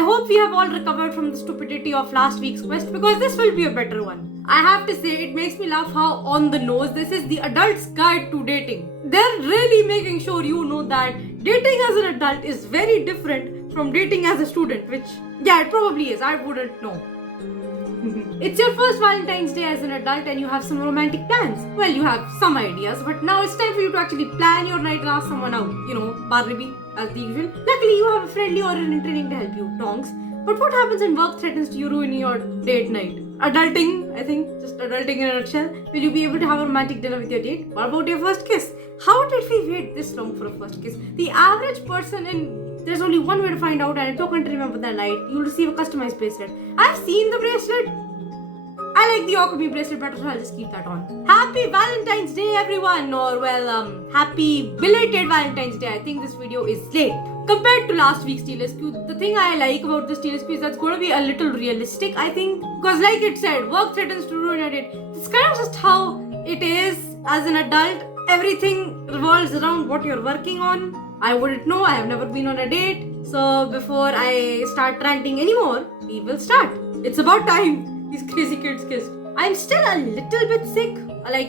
I hope we have all recovered from the stupidity of last week's quest because this will be a better one. I have to say, it makes me laugh how on the nose this is the adult's guide to dating. They're really making sure you know that dating as an adult is very different from dating as a student, which, yeah, it probably is. I wouldn't know. It's your first Valentine's Day as an adult and you have some romantic plans. Well, you have some ideas, but now it's time for you to actually plan your night and ask someone out. You know, Barnaby, as the usual. Luckily, you have a friendly or an training to help you, Tonks. But what happens when work threatens to you ruining your date night? Adulting, I think, just adulting in a nutshell. Will you be able to have a romantic dinner with your date? What about your first kiss? How did we wait this long for a first kiss? The average person there's only one way to find out, and it's okay to remember that night. You'll receive a customized bracelet. I've seen the bracelet. I like the Akemi bracelet better, so I'll just keep that on. Happy Valentine's Day, everyone! Or, well, happy belated Valentine's Day. I think this video is late. Compared to last week's TLSQ, the thing I like about this TLSQ is that it's going to be a little realistic, I think. Because like it said, work threatens to ruin your date. It's kind of just how it is as an adult. Everything revolves around what you're working on. I wouldn't know, I have never been on a date. So before I start ranting anymore, we will start. It's about time these crazy kids kissed. I'm still a little bit sick.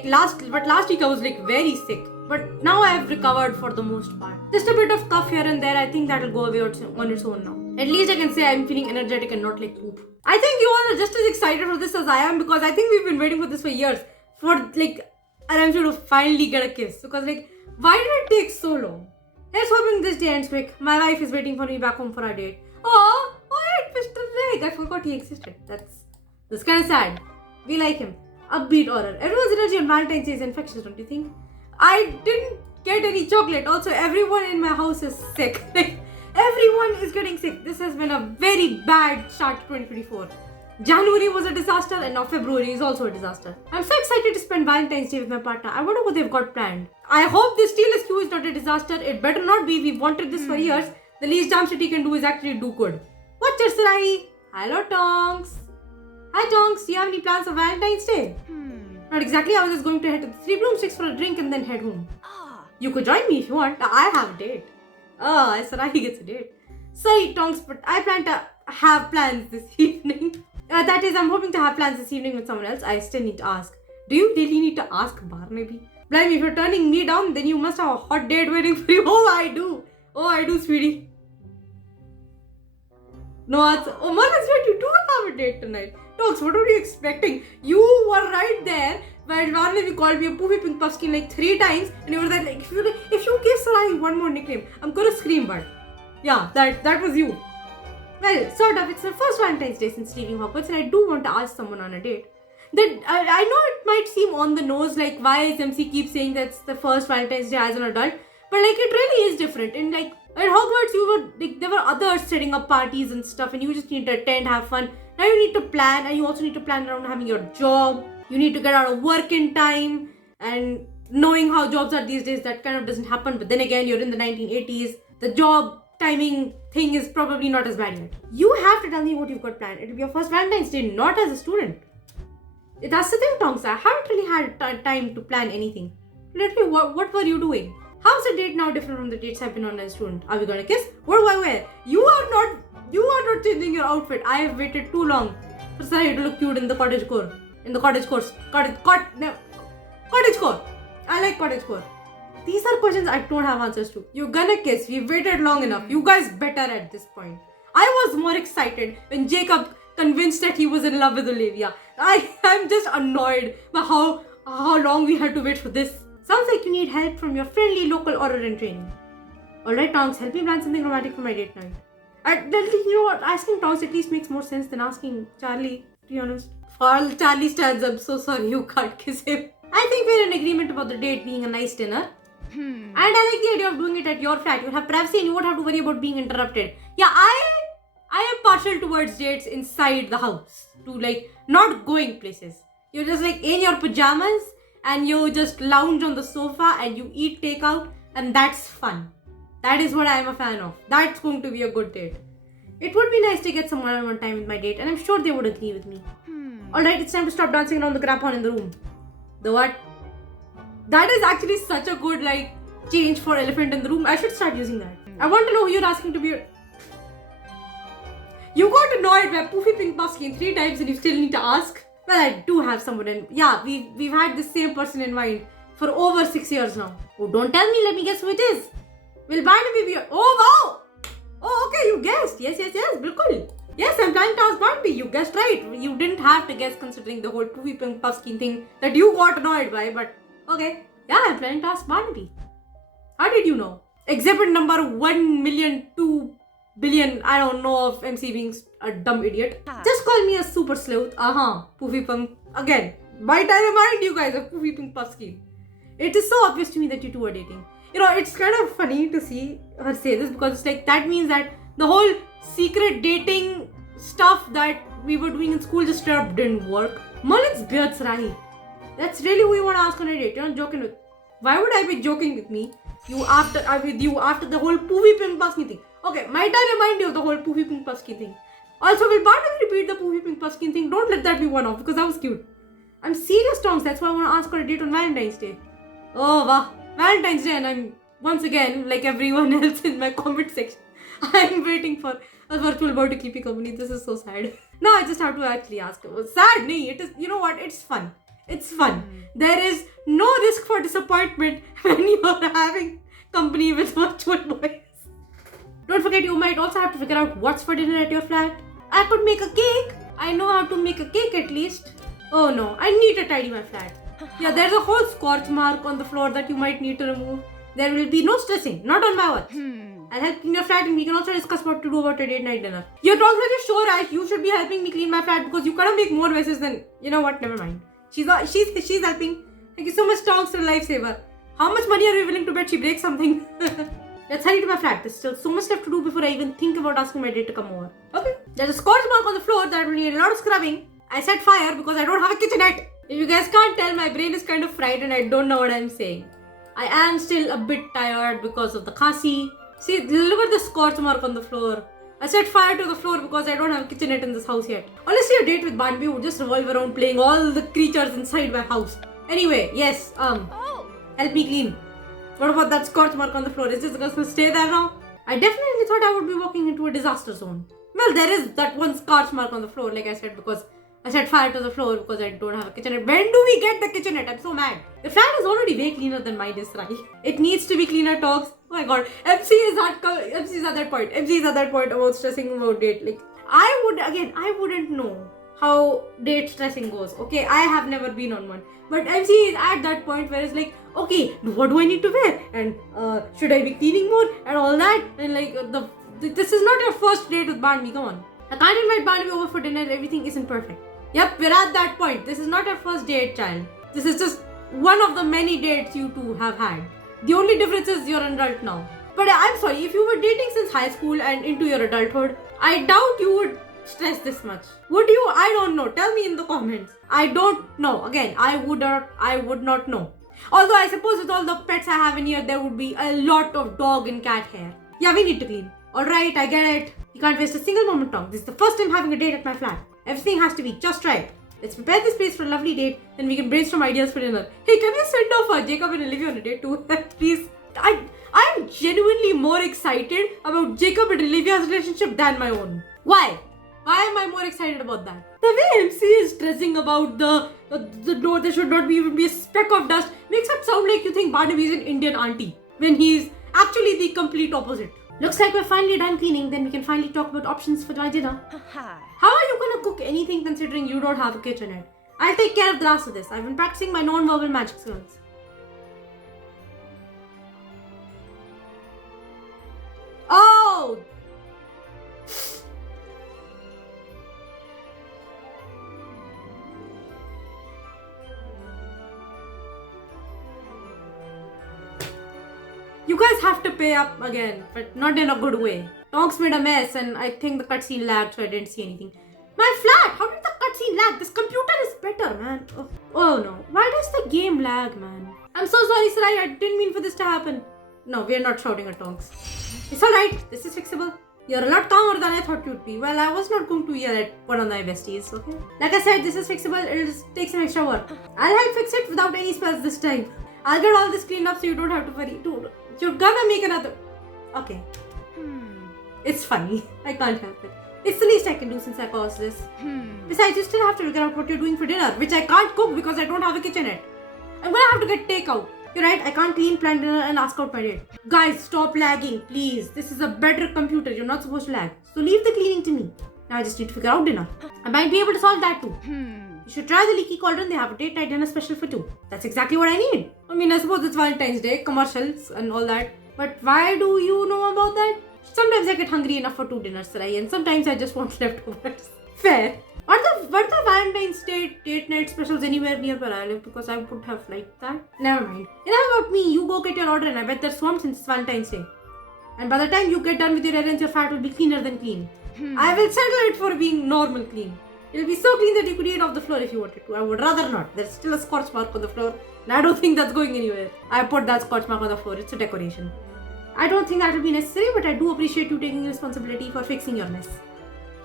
Last week I was very sick. But now I have recovered for the most part. Just a bit of cough here and there, I think that'll go away on its own now. At least I can say I'm feeling energetic and not like poop. I think you all are just as excited for this as I am because I think we've been waiting for this for years. And I'm sure to finally get a kiss. Because why did it take so long? Let's hoping this day ends quick. My wife is waiting for me back home for our date. Oh, alright, Mr. Leg. I forgot he existed. That's kind of sad. We like him. Upbeat horror. Everyone's energy on Valentine's Day is infectious, don't you think? I didn't get any chocolate. Also, everyone in my house is sick. Everyone is getting sick. This has been a very bad start to 2024. January was a disaster and now February is also a disaster. I'm so excited to spend Valentine's Day with my partner. I wonder what they've got planned. I hope this TLSQ is not a disaster. It better not be. We've wanted this for years. The least damn shit he can do is actually do good. What's your Sarahi? Hello, Tonks. Hi, Tonks. Do you have any plans for Valentine's Day? Not exactly. I was just going to head to the Three Broomsticks for a drink and then head home. You could join me if you want. I have a date. Sarahi gets a date. Sorry, Tonks, but I plan to have plans this evening. That is, I'm hoping to have plans this evening with someone else. I still need to ask. Do you really need to ask Barnaby? Blimey, if you're turning me down, then you must have a hot date waiting for you. Oh, I do, sweetie. No answer. Oh, Marcus, you do have a date tonight. Tonks, what were you expecting? You were right there when Barnaby called me a poofy pink puffskin 3 times, and you were there if you give Sarahi one more nickname, I'm gonna scream, bud. Yeah, that was you. Well, sort of. It's my first Valentine's Day since leaving Hogwarts, and I do want to ask someone on a date. I know it might seem on the nose, why SMC keeps saying that's the first Valentine's Day as an adult, but it really is different. And at Hogwarts, there were others setting up parties and stuff, and you just need to attend, have fun. Now you need to plan, and you also need to plan around having your job. You need to get out of work in time, and knowing how jobs are these days, that kind of doesn't happen. But then again, you're in the 1980s. The job timing thing is probably not as bad yet. You have to tell me what you've got planned. It'll be your first Valentine's Day, not as a student. That's the thing, Tonks. I haven't really had time to plan anything. Literally, what were you doing? How's the date now different from the dates I've been on as a student? Are we gonna kiss? What do I wear? You are not changing your outfit. I have waited too long for Sarahi to look cute in the cottage core. Cottage core. I like cottage core. These are questions I don't have answers to. You're gonna kiss. We've waited long enough. You guys better at this point. I was more excited when Jacob convinced that he was in love with Olivia. I'm just annoyed by how long we had to wait for this. Sounds like you need help from your friendly local author in training. Alright, Tonks, help me plan something romantic for my date night. You know what? Asking Tonks at least makes more sense than asking Charlie, to be honest. For Charlie stands up, so sorry you can't kiss him. I think we're in agreement about the date being a nice dinner. And I like the idea of doing it at your flat. You'll have privacy and you won't have to worry about being interrupted. Yeah, I am partial towards dates inside the house. To not going places. You're just in your pajamas and you just lounge on the sofa and you eat takeout and that's fun. That is what I am a fan of. That's going to be a good date. It would be nice to get some one-on-one time with my date and I'm sure they would agree with me. Alright, it's time to stop dancing around the crampon in the room. The what? That is actually such a good change for elephant in the room. I should start using that. I want to know who you're asking to be. You got annoyed by Poofy Pink Puffskein 3 times and you still need to ask? Well, I do have someone in. Yeah, we've had the same person in mind for over 6 years now. Oh, don't tell me. Let me guess who it is. Will Barnaby be? Oh, wow. Oh, okay. You guessed. Yes. Bilkul. Yes, I'm planning to ask Barnaby. You guessed right. You didn't have to guess considering the whole Poofy Pink Puffskein thing that you got annoyed by. But okay. Yeah, I'm planning to ask Barnaby. How did you know? Exhibit number 1,000,002 billion. I don't know of MC being a dumb idiot. Just call me a super sleuth. Poofy Pink. Again, might I remind you guys of Poofy Pink Puffskein? It is so obvious to me that you two are dating. It's kind of funny to see her say this because it's like that means that the whole secret dating stuff that we were doing in school just straight up didn't work. Mullen's beard, Sarahi. That's really who you want to ask on a date. You're not joking with. Why would I be joking with me? With you after the whole Poofy Pink Puffskein thing. Okay, might I remind you of the whole Poofy Pink Puffskein thing? Also, will Barnaby repeat the Poofy Pink Puffskein thing? Don't let that be one off because that was cute. I'm serious, Tonks. That's why I want to ask her a date on Valentine's Day. Oh, wow. Valentine's Day, and I'm once again, like everyone else in my comment section, I'm waiting for a virtual boy to keep me company. This is so sad. No, I just have to actually ask her. Sad, nahi. It is. You know what? It's fun. It's fun. There is no risk for disappointment when you are having company with virtual boys. Don't forget, you might also have to figure out what's for dinner at your flat. I could make a cake. I know how to make a cake at least. Oh no, I need to tidy my flat. Yeah, there's a whole scorch mark on the floor that you might need to remove. There will be no stressing, not on my watch. I'll help clean your flat and we can also discuss what to do about your date night dinner. You're talking like a sure Ash, you should be helping me clean my flat because you can't make more messes than, you know what, never mind. She's helping. Thank you so much, Tonks, to the lifesaver. How much money are you willing to bet she breaks something? Let's hurry to my flat. There's still so much left to do before I even think about asking my date to come over. Okay. There's a scorch mark on the floor that will need a lot of scrubbing. I set fire because I don't have a kitchenette. If you guys can't tell, my brain is kind of fried and I don't know what I'm saying. I am still a bit tired because of the khasi. See, look at the scorch mark on the floor. I set fire to the floor because I don't have a kitchenette in this house yet. Honestly, a date with Barnaby would just revolve around playing all the creatures inside my house. Anyway, yes, help me clean. What about that scorch mark on the floor? Is this going to stay there now? I definitely thought I would be walking into a disaster zone. Well, there is that one scorch mark on the floor, like I said, because I set fire to the floor because I don't have a kitchenette. When do we get the kitchenette? I'm so mad. The flat is already way cleaner than mine is, right? It needs to be cleaner, Talks. Oh my god. MC is at that point. MC is at that point about stressing about date. Like, I wouldn't know how date stressing goes. Okay, I have never been on one. But MC is at that point where it's like, okay, what do I need to wear? And should I be cleaning more? And all that. And like, this is not your first date with Barnaby. Come on. I can't invite Barnaby over for dinner. Everything isn't perfect. Yep, we're at that point. This is not your first date, child. This is just one of the many dates you two have had. The only difference is you're an adult now. But I'm sorry, if you were dating since high school and into your adulthood, I doubt you would stress this much. Would you? I don't know. Tell me in the comments. I don't know. Again, I would not know. Although I suppose with all the pets I have in here, there would be a lot of dog and cat hair. Yeah, we need to clean. Alright, I get it. You can't waste a single moment, Tom. This is the first time having a date at my flat. Everything has to be just right. Let's prepare this place for a lovely date, then we can brainstorm ideas for dinner. Hey, can you send off Jacob and Olivia on a date too? Please. I'm genuinely more excited about Jacob and Olivia's relationship than my own. Why? Why am I more excited about that? The way MC is stressing about the door, there should not even be a speck of dust, makes it sound like you think Barnaby is an Indian auntie, when he's actually the complete opposite. Looks like we're finally done cleaning, then we can finally talk about options for my dinner. How are you gonna cook anything considering you don't have a kitchenette? I'll take care of the rest of this. I've been practicing my non-verbal magic skills. Oh! You guys have to pay up again, but not in a good way. Tonks made a mess and I think the cutscene lagged, so I didn't see anything. My flat! How did the cutscene lag? This computer is better, man. Oh no. Why does the game lag, man? I'm so sorry, Sarai. I didn't mean for this to happen. No, we are not shouting at Tonks. It's alright. This is fixable. You're a lot calmer than I thought you'd be. Well, I was not going to yell at one of my besties, okay? Like I said, this is fixable. It'll just take some extra work. I'll help fix it without any spells this time. I'll get all this cleaned up so you don't have to worry. Dude, you're gonna make another... Okay. It's funny. I can't help it. It's the least I can do since I caused this. Besides, you still have to figure out what you're doing for dinner, which I can't cook because I don't have a kitchenette. I'm gonna have to get takeout. You're right, I can't clean, plan dinner and ask out my date. Guys, stop lagging, please. This is a better computer. You're not supposed to lag. So leave the cleaning to me. Now I just need to figure out dinner. I might be able to solve that too. You should try the leaky cauldron. They have a date night dinner special for 2. That's exactly what I need. I mean, I suppose it's Valentine's Day, commercials and all that. But why do you know about that? Sometimes I get hungry enough for 2 dinners, Sarahi, and sometimes I just want leftovers. Fair. Are the Valentine's Day date night specials anywhere near where I live? Because I would have liked that. Never mind. Enough about me. You go get your order and I bet they're swamped since it's Valentine's Day. And by the time you get done with your errands, your fat will be cleaner than clean. I will settle it for being normal clean. It'll be so clean that you could eat off the floor if you wanted to. I would rather not. There's still a scorch mark on the floor and I don't think that's going anywhere. I put that scorch mark on the floor. It's a decoration. I don't think that will be necessary, but I do appreciate you taking responsibility for fixing your mess.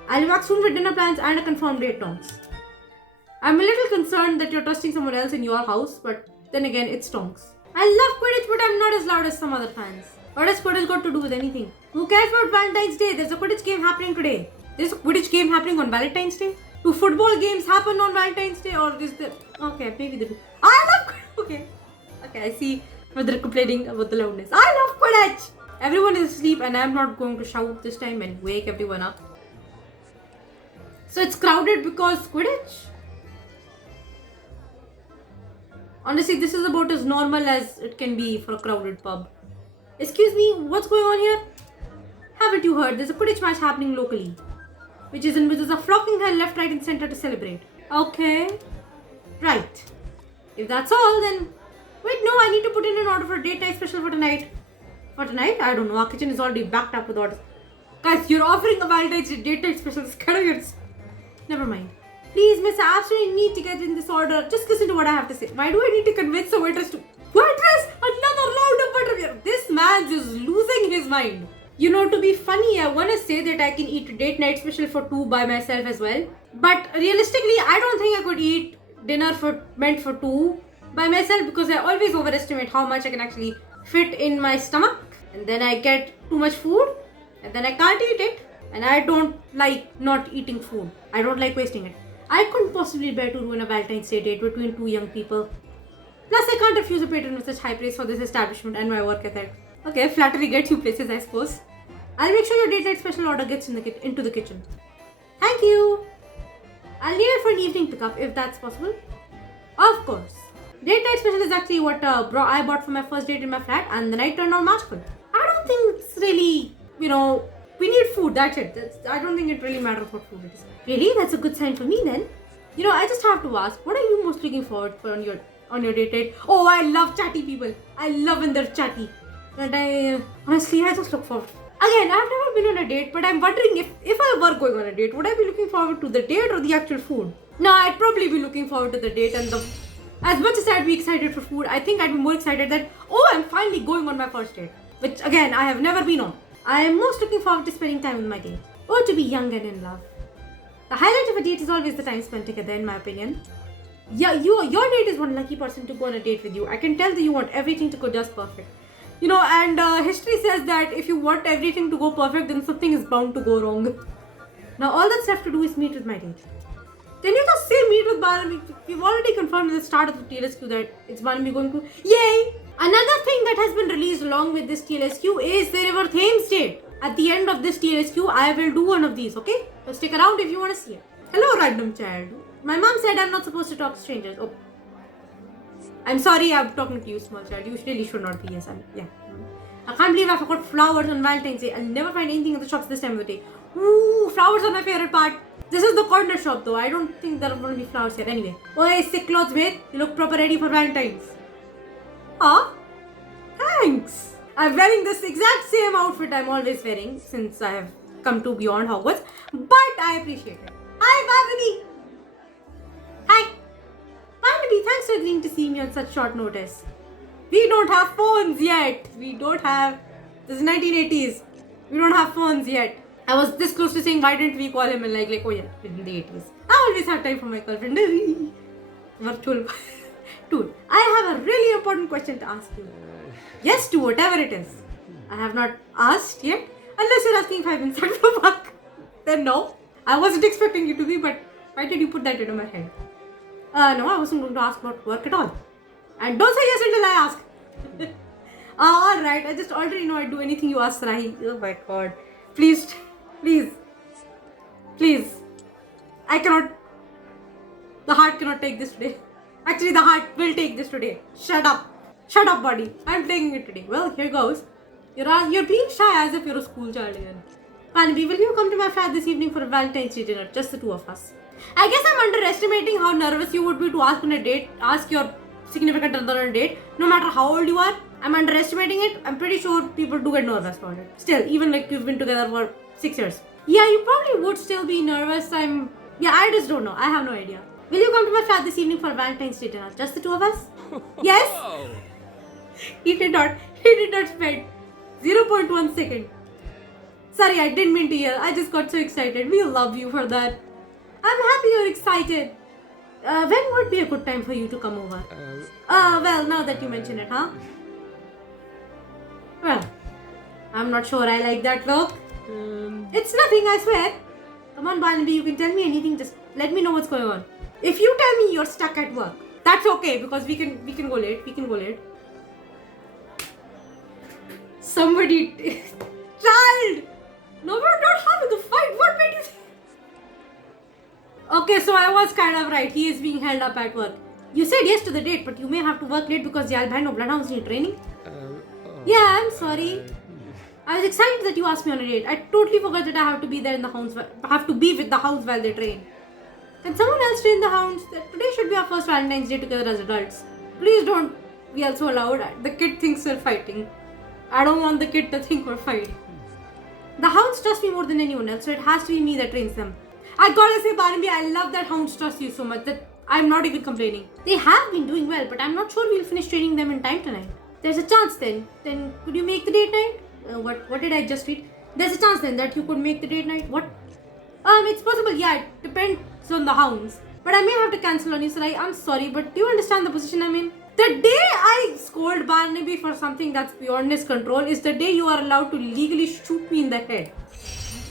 I'll be back soon with dinner plans and a confirmed date, Tonks. I'm a little concerned that you're trusting someone else in your house, but then again, it's Tonks. I love Quidditch, but I'm not as loud as some other fans. What has Quidditch got to do with anything? Who cares about Valentine's Day? There's a Quidditch game happening today. There's a Quidditch game happening on Valentine's Day? Do football games happen on Valentine's Day, or is there... Okay, maybe they do. I love Quidditch! Okay, I see what they're complaining about the loudness. I love Quidditch! Everyone is asleep and I'm not going to shout this time and wake everyone up. So it's crowded because Quidditch? Honestly, this is about as normal as it can be for a crowded pub. Excuse me, what's going on here? Haven't you heard? There's a Quidditch match happening locally. Which is a flocking hell left, right and center to celebrate. Okay. Right. If that's all, then... Wait, no, I need to put in an order for a date night special for tonight. For tonight? I don't know. Our kitchen is already backed up with orders. Guys, you're offering a Valentine's Day date night special. It's kind of weird. Never mind. Please, miss, I absolutely need to get in this order. Just listen to what I have to say. Why do I need to convince the waitress to... Waitress! Another round of butterbeer! This man is losing his mind. You know, to be funny, I want to say that I can eat a date night special for 2 by myself as well. But realistically, I don't think I could eat dinner meant for 2 by myself because I always overestimate how much I can actually fit in my stomach. And then I get too much food and then I can't eat it. And I don't like not eating food. I don't like wasting it. I couldn't possibly bear to ruin a Valentine's Day date between 2 young people. Plus, I can't refuse a patron with such high praise for this establishment and my work ethic. Okay, flattery gets you places, I suppose. I'll make sure your date night special order gets into the kitchen. Thank you. I'll need it for an evening pickup if that's possible. Of course. Date night special is actually what I bought for my first date in my flat and the night turned out magical. I don't think it's really, we need food, that's it. I don't think it really matters what food it is. Really? That's a good sign for me then. I just have to ask, what are you most looking forward for on your date? Oh, I love chatty people. I love when they're chatty. And honestly, I just look forward. Again, I've never been on a date, but I'm wondering if I were going on a date, would I be looking forward to the date or the actual food? No, I'd probably be looking forward to the date and as much as I'd be excited for food, I think I'd be more excited that, I'm finally going on my first date. Which again, I have never been on. I am most looking forward to spending time with my date. Or to be young and in love. The highlight of a date is always the time spent together, in my opinion. Yeah, your date is one lucky person to go on a date with you. I can tell that you want everything to go just perfect. History says that if you want everything to go perfect, then something is bound to go wrong. Now, all that's left to do is meet with my date. Can you just say meet with Barnaby? We've already confirmed at the start of the TLSQ that it's Barnaby going to... Yay! Another thing that has been released along with this TLSQ is the River Thames date. At the end of this TLSQ, I will do one of these, okay? So stick around if you want to see it. Hello, random child. My mom said I'm not supposed to talk to strangers. Oh. I'm sorry I'm talking to you, small child. You really should not be. Yes, I can't believe I forgot flowers on Valentine's Day. I'll never find anything in the shops this time of the day. Ooh, flowers are my favorite part. This is the corner shop though. I don't think there are going to be flowers here. Anyway. Oh, hey, sick clothes, mate. You look proper ready for Valentine's. Ah, thanks. I'm wearing this exact same outfit I'm always wearing since I have come to beyond Hogwarts. But I appreciate it. Hi, Barnaby. Hi. Barnaby, thanks for agreeing to see me on such short notice. We don't have phones yet. This is 1980s. We don't have phones yet. I was this close to saying, why didn't we call him? And like, oh yeah, in the 80s. I always have time for my girlfriend. Virtual tool. I have a really important question to ask you. Yes to whatever it is. I have not asked yet. Unless you're asking if I've been sent for work. Then no. I wasn't expecting you to be, but why did you put that into my head? No, I wasn't going to ask about work at all. And don't say yes until I ask. Alright, I just already know I'd do anything you ask, Sarahi. Oh my god. Please. I cannot. The heart cannot take this today. Actually, the heart will take this today. Shut up, buddy. I'm taking it today. Well, here goes. You're being shy as if you're a school child again. Barnaby, will you come to my flat this evening for a Valentine's Day dinner? Just the two of us. I guess I'm underestimating how nervous you would be to ask your significant other on a date, no matter how old you are. I'm underestimating it. I'm pretty sure people do get nervous about it. Still, even like you've been together for 6 years. Yeah, you probably would still be nervous. I just don't know. I have no idea. Will you come to my flat this evening for Valentine's Day dinner? Just the two of us? Yes? He did not spend 0.1 second. Sorry, I didn't mean to yell. I just got so excited. We love you for that. I'm happy you're excited. When would be a good time for you to come over? Well, now that you mention it, huh? Well, I'm not sure I like that look. It's nothing, I swear. Come on, Barnaby, you can tell me anything. Just let me know what's going on. If you tell me you're stuck at work, that's okay because we can go late. Somebody, child. No, we're not having a fight. What made you think? Okay, so I was kind of right. He is being held up at work. You said yes to the date, but you may have to work late because the albino bloodhounds need training. Yeah, I'm sorry. I was excited that you asked me on a date. I totally forgot that I have to be there in the hounds. Have to be with the hounds while they train. Can someone else train the hounds? Today should be our first Valentine's Day together as adults. Please don't yell so loud. The kid thinks we're fighting. I don't want the kid to think we're fighting. The hounds trust me more than anyone else, so it has to be me that trains them. I gotta say, Barnaby, I love that hounds trust you so much that I'm not even complaining. They have been doing well, but I'm not sure we'll finish training them in time tonight. There's a chance then. Then could you make the date night? What did I just read? There's a chance then that you could make the date night. What? It's possible. Yeah, it depends on the hounds. But I may have to cancel on you, so I'm sorry. But do you understand the position I'm in? The day I scold Barnaby for something that's beyond his control is the day you are allowed to legally shoot me in the head.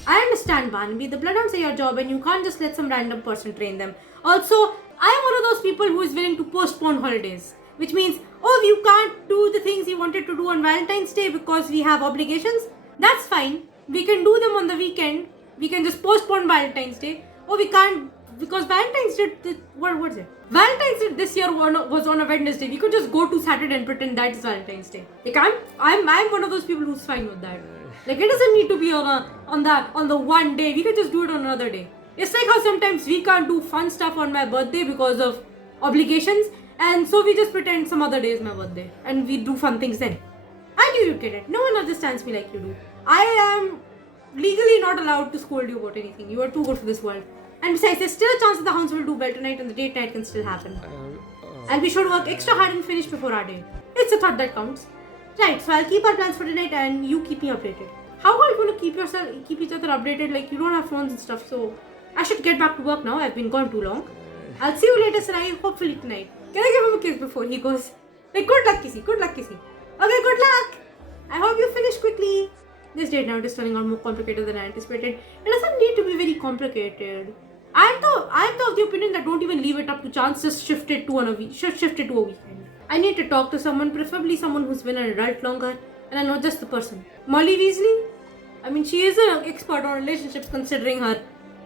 I understand, Barnaby. The bloodhounds are your job and you can't just let some random person train them. Also, I'm one of those people who is willing to postpone holidays. Which means, you can't do the things you wanted to do on Valentine's Day because we have obligations. That's fine. We can do them on the weekend. We can just postpone Valentine's Day. We can't because Valentine's Day, what was it? Valentine's Day this year was on a Wednesday. We could just go to Saturday and pretend that is Valentine's Day. Like I'm one of those people who's fine with that. Like it doesn't need to be on the one day. We could just do it on another day. It's like how sometimes we can't do fun stuff on my birthday because of obligations, and so we just pretend some other day is my birthday and we do fun things then. I knew you'd get it. No one understands me like you do. I am legally not allowed to scold you about anything. You are too good for this world. And besides, there's still a chance that the hounds will do well tonight and the date night can still happen. And we should work extra hard and finish before our date. It's a thought that counts. Right, so I'll keep our plans for tonight and you keep me updated. How are you going to keep each other updated? Like, you don't have phones and stuff, so I should get back to work now. I've been gone too long. I'll see you later, Sarahi, hopefully tonight. Can I give him a kiss before he goes? Like, good luck, Kissy. Good luck, Kissy. Okay, good luck. I hope you finish quickly. This date now is turning out more complicated than I anticipated. It doesn't need to be very complicated. I'm of the opinion that don't even leave it up to chance. Just shift it to a weekend. I need to talk to someone, preferably someone who's been an adult longer, and I know just the person. Molly Weasley? I mean, she is an expert on relationships considering her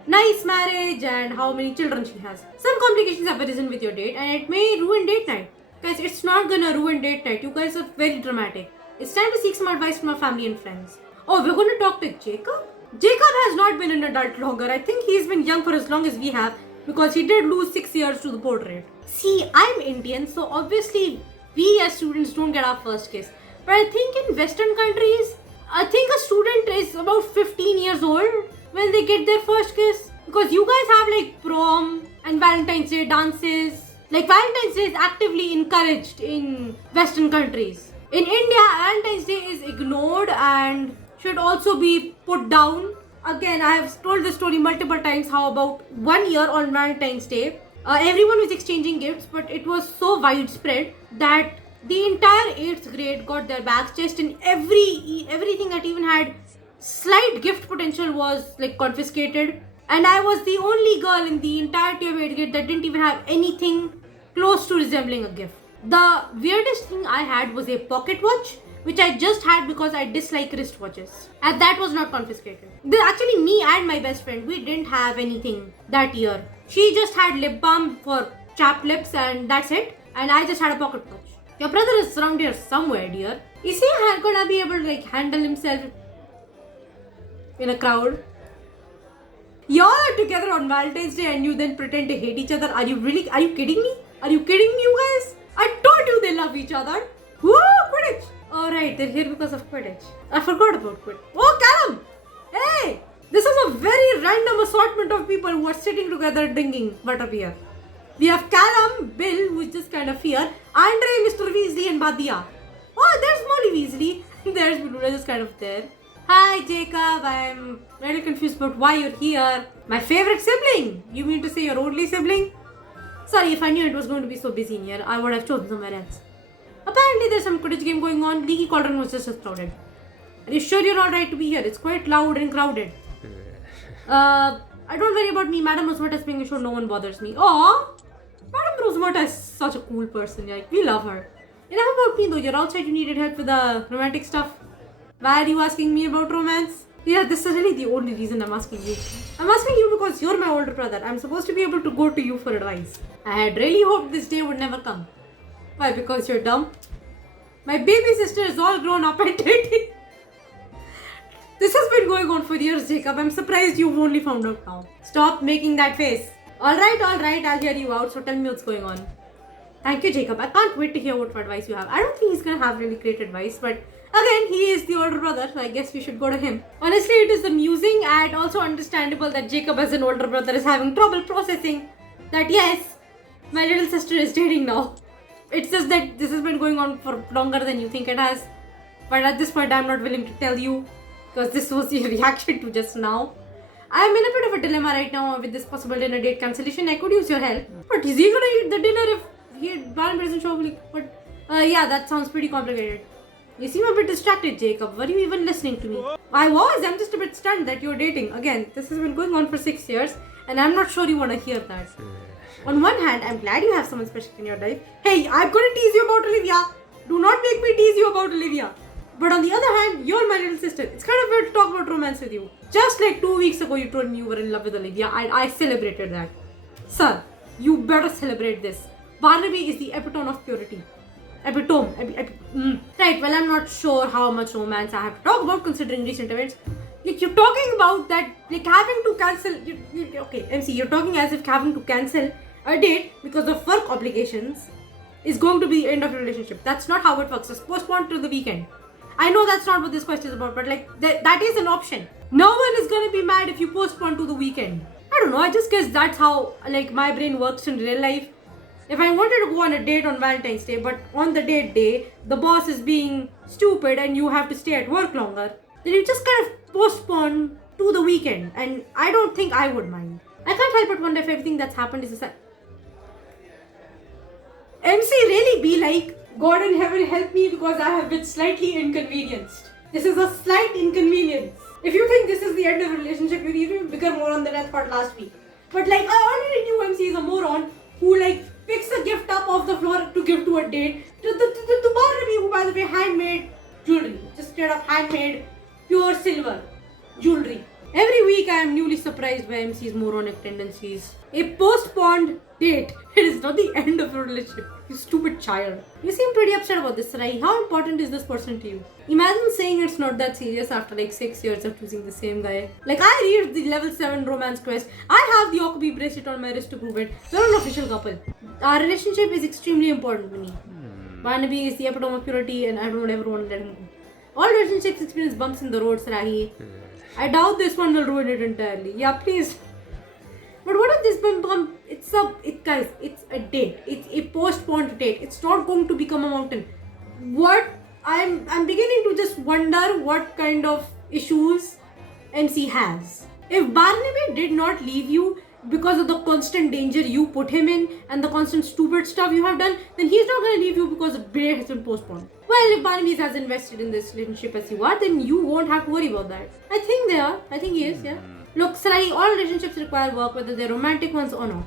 nice marriage and how many children she has. Some complications have arisen with your date and it may ruin date night. Guys, it's not gonna ruin date night. You guys are very dramatic. It's time to seek some advice from our family and friends. Oh, we're gonna talk to Jacob? Jacob has not been an adult longer. I think he's been young for as long as we have because he did lose 6 years to the portrait. See, I'm Indian, so obviously we as students don't get our first kiss. But I think in Western countries, I think a student is about 15 years old when they get their first kiss. Because you guys have like prom and Valentine's Day dances. Like Valentine's Day is actively encouraged in Western countries. In India, Valentine's Day is ignored and should also be put down. Again, I have told this story multiple times how about 1 year on Valentine's Day, everyone was exchanging gifts, but it was so widespread that the entire 8th grade got their bags chased in everything that even had slight gift potential was like confiscated, and I was the only girl in the entirety of 8th grade that didn't even have anything close to resembling a gift. The weirdest thing I had was a pocket watch, which I just had because I dislike wristwatches. And that was not confiscated. Actually, me and my best friend, we didn't have anything that year. She just had lip balm for chapped lips and that's it. And I just had a pocket watch. Your brother is around here somewhere, dear. Is he gonna be able to like handle himself in a crowd? Y'all are together on Valentine's Day and you then pretend to hate each other. Are you kidding me? Are you kidding me, you guys? I told you they love each other. Woo, Quidditch. Alright, they're here because of Quidditch. I forgot about Quidditch. Oh, Callum! Hey! This is a very random assortment of people who are sitting together drinking butterbeer. We have Callum, Bill, who is just kind of here, Andre, Mr. Weasley, and Badia. Oh, there's Molly Weasley. There's Baluna just kind of there. Hi, Jacob. I'm very confused about why you're here. My favorite sibling. You mean to say your only sibling? Sorry, if I knew it was going to be so busy in here, I would have chosen somewhere else. Apparently, there's some Quidditch game going on. Leaky Cauldron was just as crowded. Are you sure you're alright to be here? It's quite loud and crowded. I don't worry about me. Madam Rosmerta is making sure no one bothers me. Aww! Madam Rosmerta is such a cool person. Like, we love her. Enough about me though. You're outside. You needed help with the romantic stuff. Why are you asking me about romance? Yeah, this is really the only reason I'm asking you. I'm asking you because you're my older brother. I'm supposed to be able to go to you for advice. I had really hoped this day would never come. Why? Because you're dumb? My baby sister is all grown up and dating. This has been going on for years, Jacob. I'm surprised you've only found out now. Stop making that face. Alright, I'll hear you out. So tell me what's going on. Thank you, Jacob. I can't wait to hear what advice you have. I don't think he's gonna have really great advice, but again, he is the older brother, so I guess we should go to him. Honestly, it is amusing and also understandable that Jacob as an older brother is having trouble processing that yes, my little sister is dating now. It's just that this has been going on for longer than you think it has. But at this point, I'm not willing to tell you because this was your reaction to just now. I'm in a bit of a dilemma right now with this possible dinner date cancellation. I could use your help. But is he gonna eat the dinner if Barnaby doesn't show up? But yeah, that sounds pretty complicated. You seem a bit distracted, Jacob. Were you even listening to me? I was. I'm just a bit stunned that you're dating. Again, this has been going on for 6 years and I'm not sure you want to hear that. On one hand, I'm glad you have someone special in your life. Hey, I'm going to tease you about Olivia. Do not make me tease you about Olivia. But on the other hand, you're my little sister. It's kind of weird to talk about romance with you. Just like 2 weeks ago, you told me you were in love with Olivia and I celebrated that. Sir, you better celebrate this. Barnaby is the epitome of purity. Right, well, I'm not sure how much romance I have to talk about considering recent events. Like, you're talking about that, like, having to cancel. Okay, MC, you're talking as if having to cancel a date because of work obligations is going to be the end of your relationship. That's not how it works. Just postpone to the weekend. I know that's not what this question is about, but like, that is an option. No one is going to be mad if you postpone to the weekend. I don't know, I just guess that's how, like, my brain works in real life. If I wanted to go on a date on Valentine's Day, but on the date day, the boss is being stupid and you have to stay at work longer, then you just kind of postpone to the weekend. And I don't think I would mind. I can't help but wonder if everything that's happened is a MC really be like, God in heaven help me because I have been slightly inconvenienced. This is a slight inconvenience. If you think this is the end of a relationship, you're even bigger moron than I thought last week. But like, I already knew MC is a moron who like picks a gift up off the floor to give to a date. To Barnaby, who by the way handmade jewelry. Just straight up handmade pure silver jewelry. Every week I am newly surprised by MC's moronic tendencies. A postponed date. It is not the end of a relationship. You stupid child. You seem pretty upset about this, Sarahi. How important is this person to you? Imagine saying it's not that serious after like 6 years of choosing the same guy. Like, I read the level 7 romance quest. I have the Akemi bracelet on my wrist to prove it. We're an official couple. Our relationship is extremely important to me. Barnaby is the epitome of purity and I don't ever want to let him go. All relationships experience bumps in the road, Sarahi. I doubt this one will ruin it entirely. Yeah, please. But what if this bump? Guys, it's a date. It's a postponed date. It's not going to become a mountain. I'm beginning to just wonder what kind of issues MC has. If Barnaby did not leave you, because of the constant danger you put him in and the constant stupid stuff you have done, then he's not going to leave you because the date has been postponed. Well, if Barnaby is as invested in this relationship as you are, then you won't have to worry about that. I think they are. I think he is, yeah. Look, Sarahi, all relationships require work, whether they're romantic ones or not.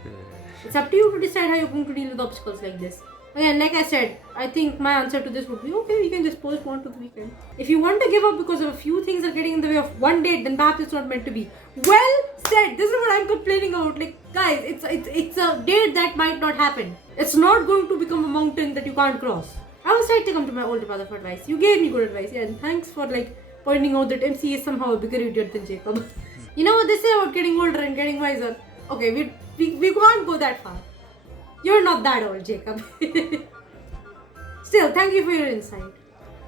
It's up to you to decide how you're going to deal with obstacles like this. Again, like I said, I think my answer to this would be, okay, we can just postpone to the weekend. If you want to give up because of a few things that are getting in the way of one date, then perhaps it's not meant to be. Well said. This is what I'm complaining about. Like, guys, it's a date that might not happen. It's not going to become a mountain that you can't cross. I was trying to come to my older brother for advice. You gave me good advice, yeah, and thanks for pointing out that MC is somehow a bigger idiot than Jacob. You know what they say about getting older and getting wiser? Okay, we can't go that far. You're not that old, Jacob. Still, thank you for your insight.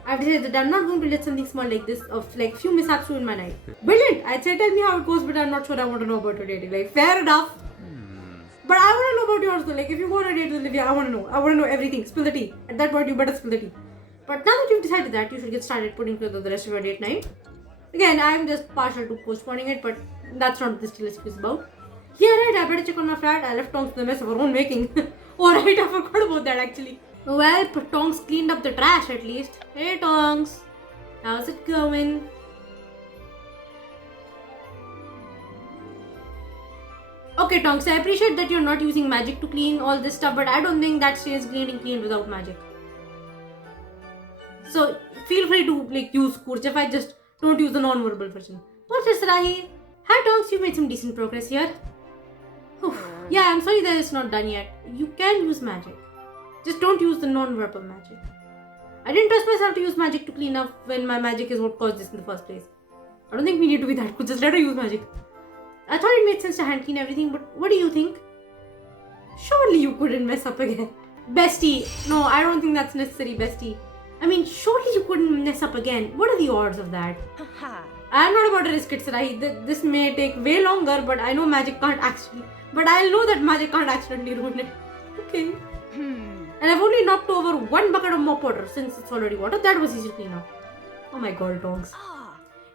I've decided that I'm not going to let something small like this, of a few mishaps ruin my night. Brilliant! I'd say tell me how it goes, but I'm not sure I want to know about your dating. Fair enough. But I want to know about yours though. If you go on a date with Olivia, I want to know. I want to know everything. Spill the tea. At that point, you better spill the tea. But now that you've decided that, you should get started putting together the rest of your date night. Again, I'm just partial to postponing it, but that's not what this TLSQ is about. Yeah, right, I better check on my flat. I left Tonks in the mess of her own making. Alright, I forgot about that actually. Well, Tonks cleaned up the trash at least. Hey Tonks, how's it going? Okay Tonks, I appreciate that you're not using magic to clean all this stuff, but I don't think that stays clean without magic. So, feel free to use Kurchef, I just don't use the non-verbal version. What's it, Sarahi? Hi Tonks, you made some decent progress here. Yeah, I'm sorry that it's not done yet. You can use magic. Just don't use the non-verbal magic. I didn't trust myself to use magic to clean up when my magic is what caused this in the first place. I don't think we need to be that good. Just let her use magic. I thought it made sense to hand clean everything, but what do you think? Surely you couldn't mess up again. Bestie, no, I don't think that's necessary, bestie. I mean, surely you couldn't mess up again. What are the odds of that? I'm not about to risk it, Sarahi. This may take way longer, but I know magic can't actually... But I know that magic can't accidentally ruin it. Okay. And I've only knocked over one bucket of mop water since it's already water. That was easy to clean up. Oh my god, dogs.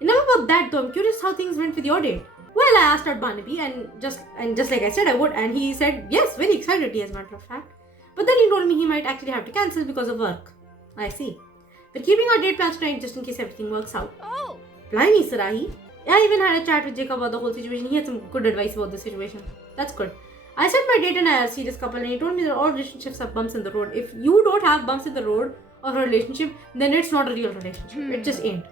Enough about that though. I'm curious how things went with your date. Well, I asked out Barnaby and just like I said I would, and he said yes, very excitedly as a matter of fact. But then he told me he might actually have to cancel because of work. I see. We're keeping our date plans tonight just in case everything works out. Oh! Blimey, Sarahi. I even had a chat with Jacob about the whole situation. He had some good advice about the situation. That's good. I said my date and I are a serious couple, and he told me that all relationships have bumps in the road. If you don't have bumps in the road of a relationship, then it's not a real relationship. It just ain't.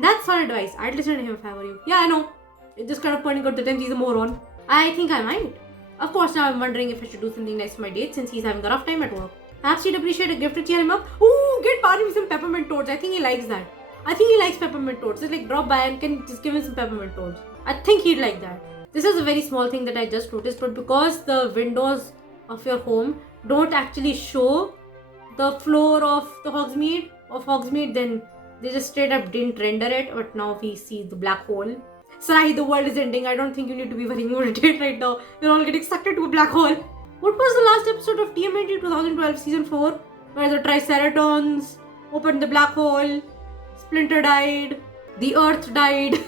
That's solid advice. I'd listen to him if I were you. Yeah, I know. It's just kind of pointing out the times he's a moron. I think I might. Of course, now I'm wondering if I should do something nice for my date since he's having a rough time at work. Perhaps he'd appreciate a gift to cheer him up. Ooh, get Barnaby some peppermint toads. I think he likes that. I think he likes peppermint toads. Just drop by and can just give him some peppermint toads. I think he'd like that. This is a very small thing that I just noticed, but because the windows of your home don't actually show the floor of the Hogsmeade, then they just straight up didn't render it, but now we see the black hole. Sarahi, the world is ending. I don't think you need to be worrying about it right now. We're all getting sucked into a black hole. What was the last episode of TMNT 2012 season 4? Where the Triceratons opened the black hole, Splinter died, the Earth died,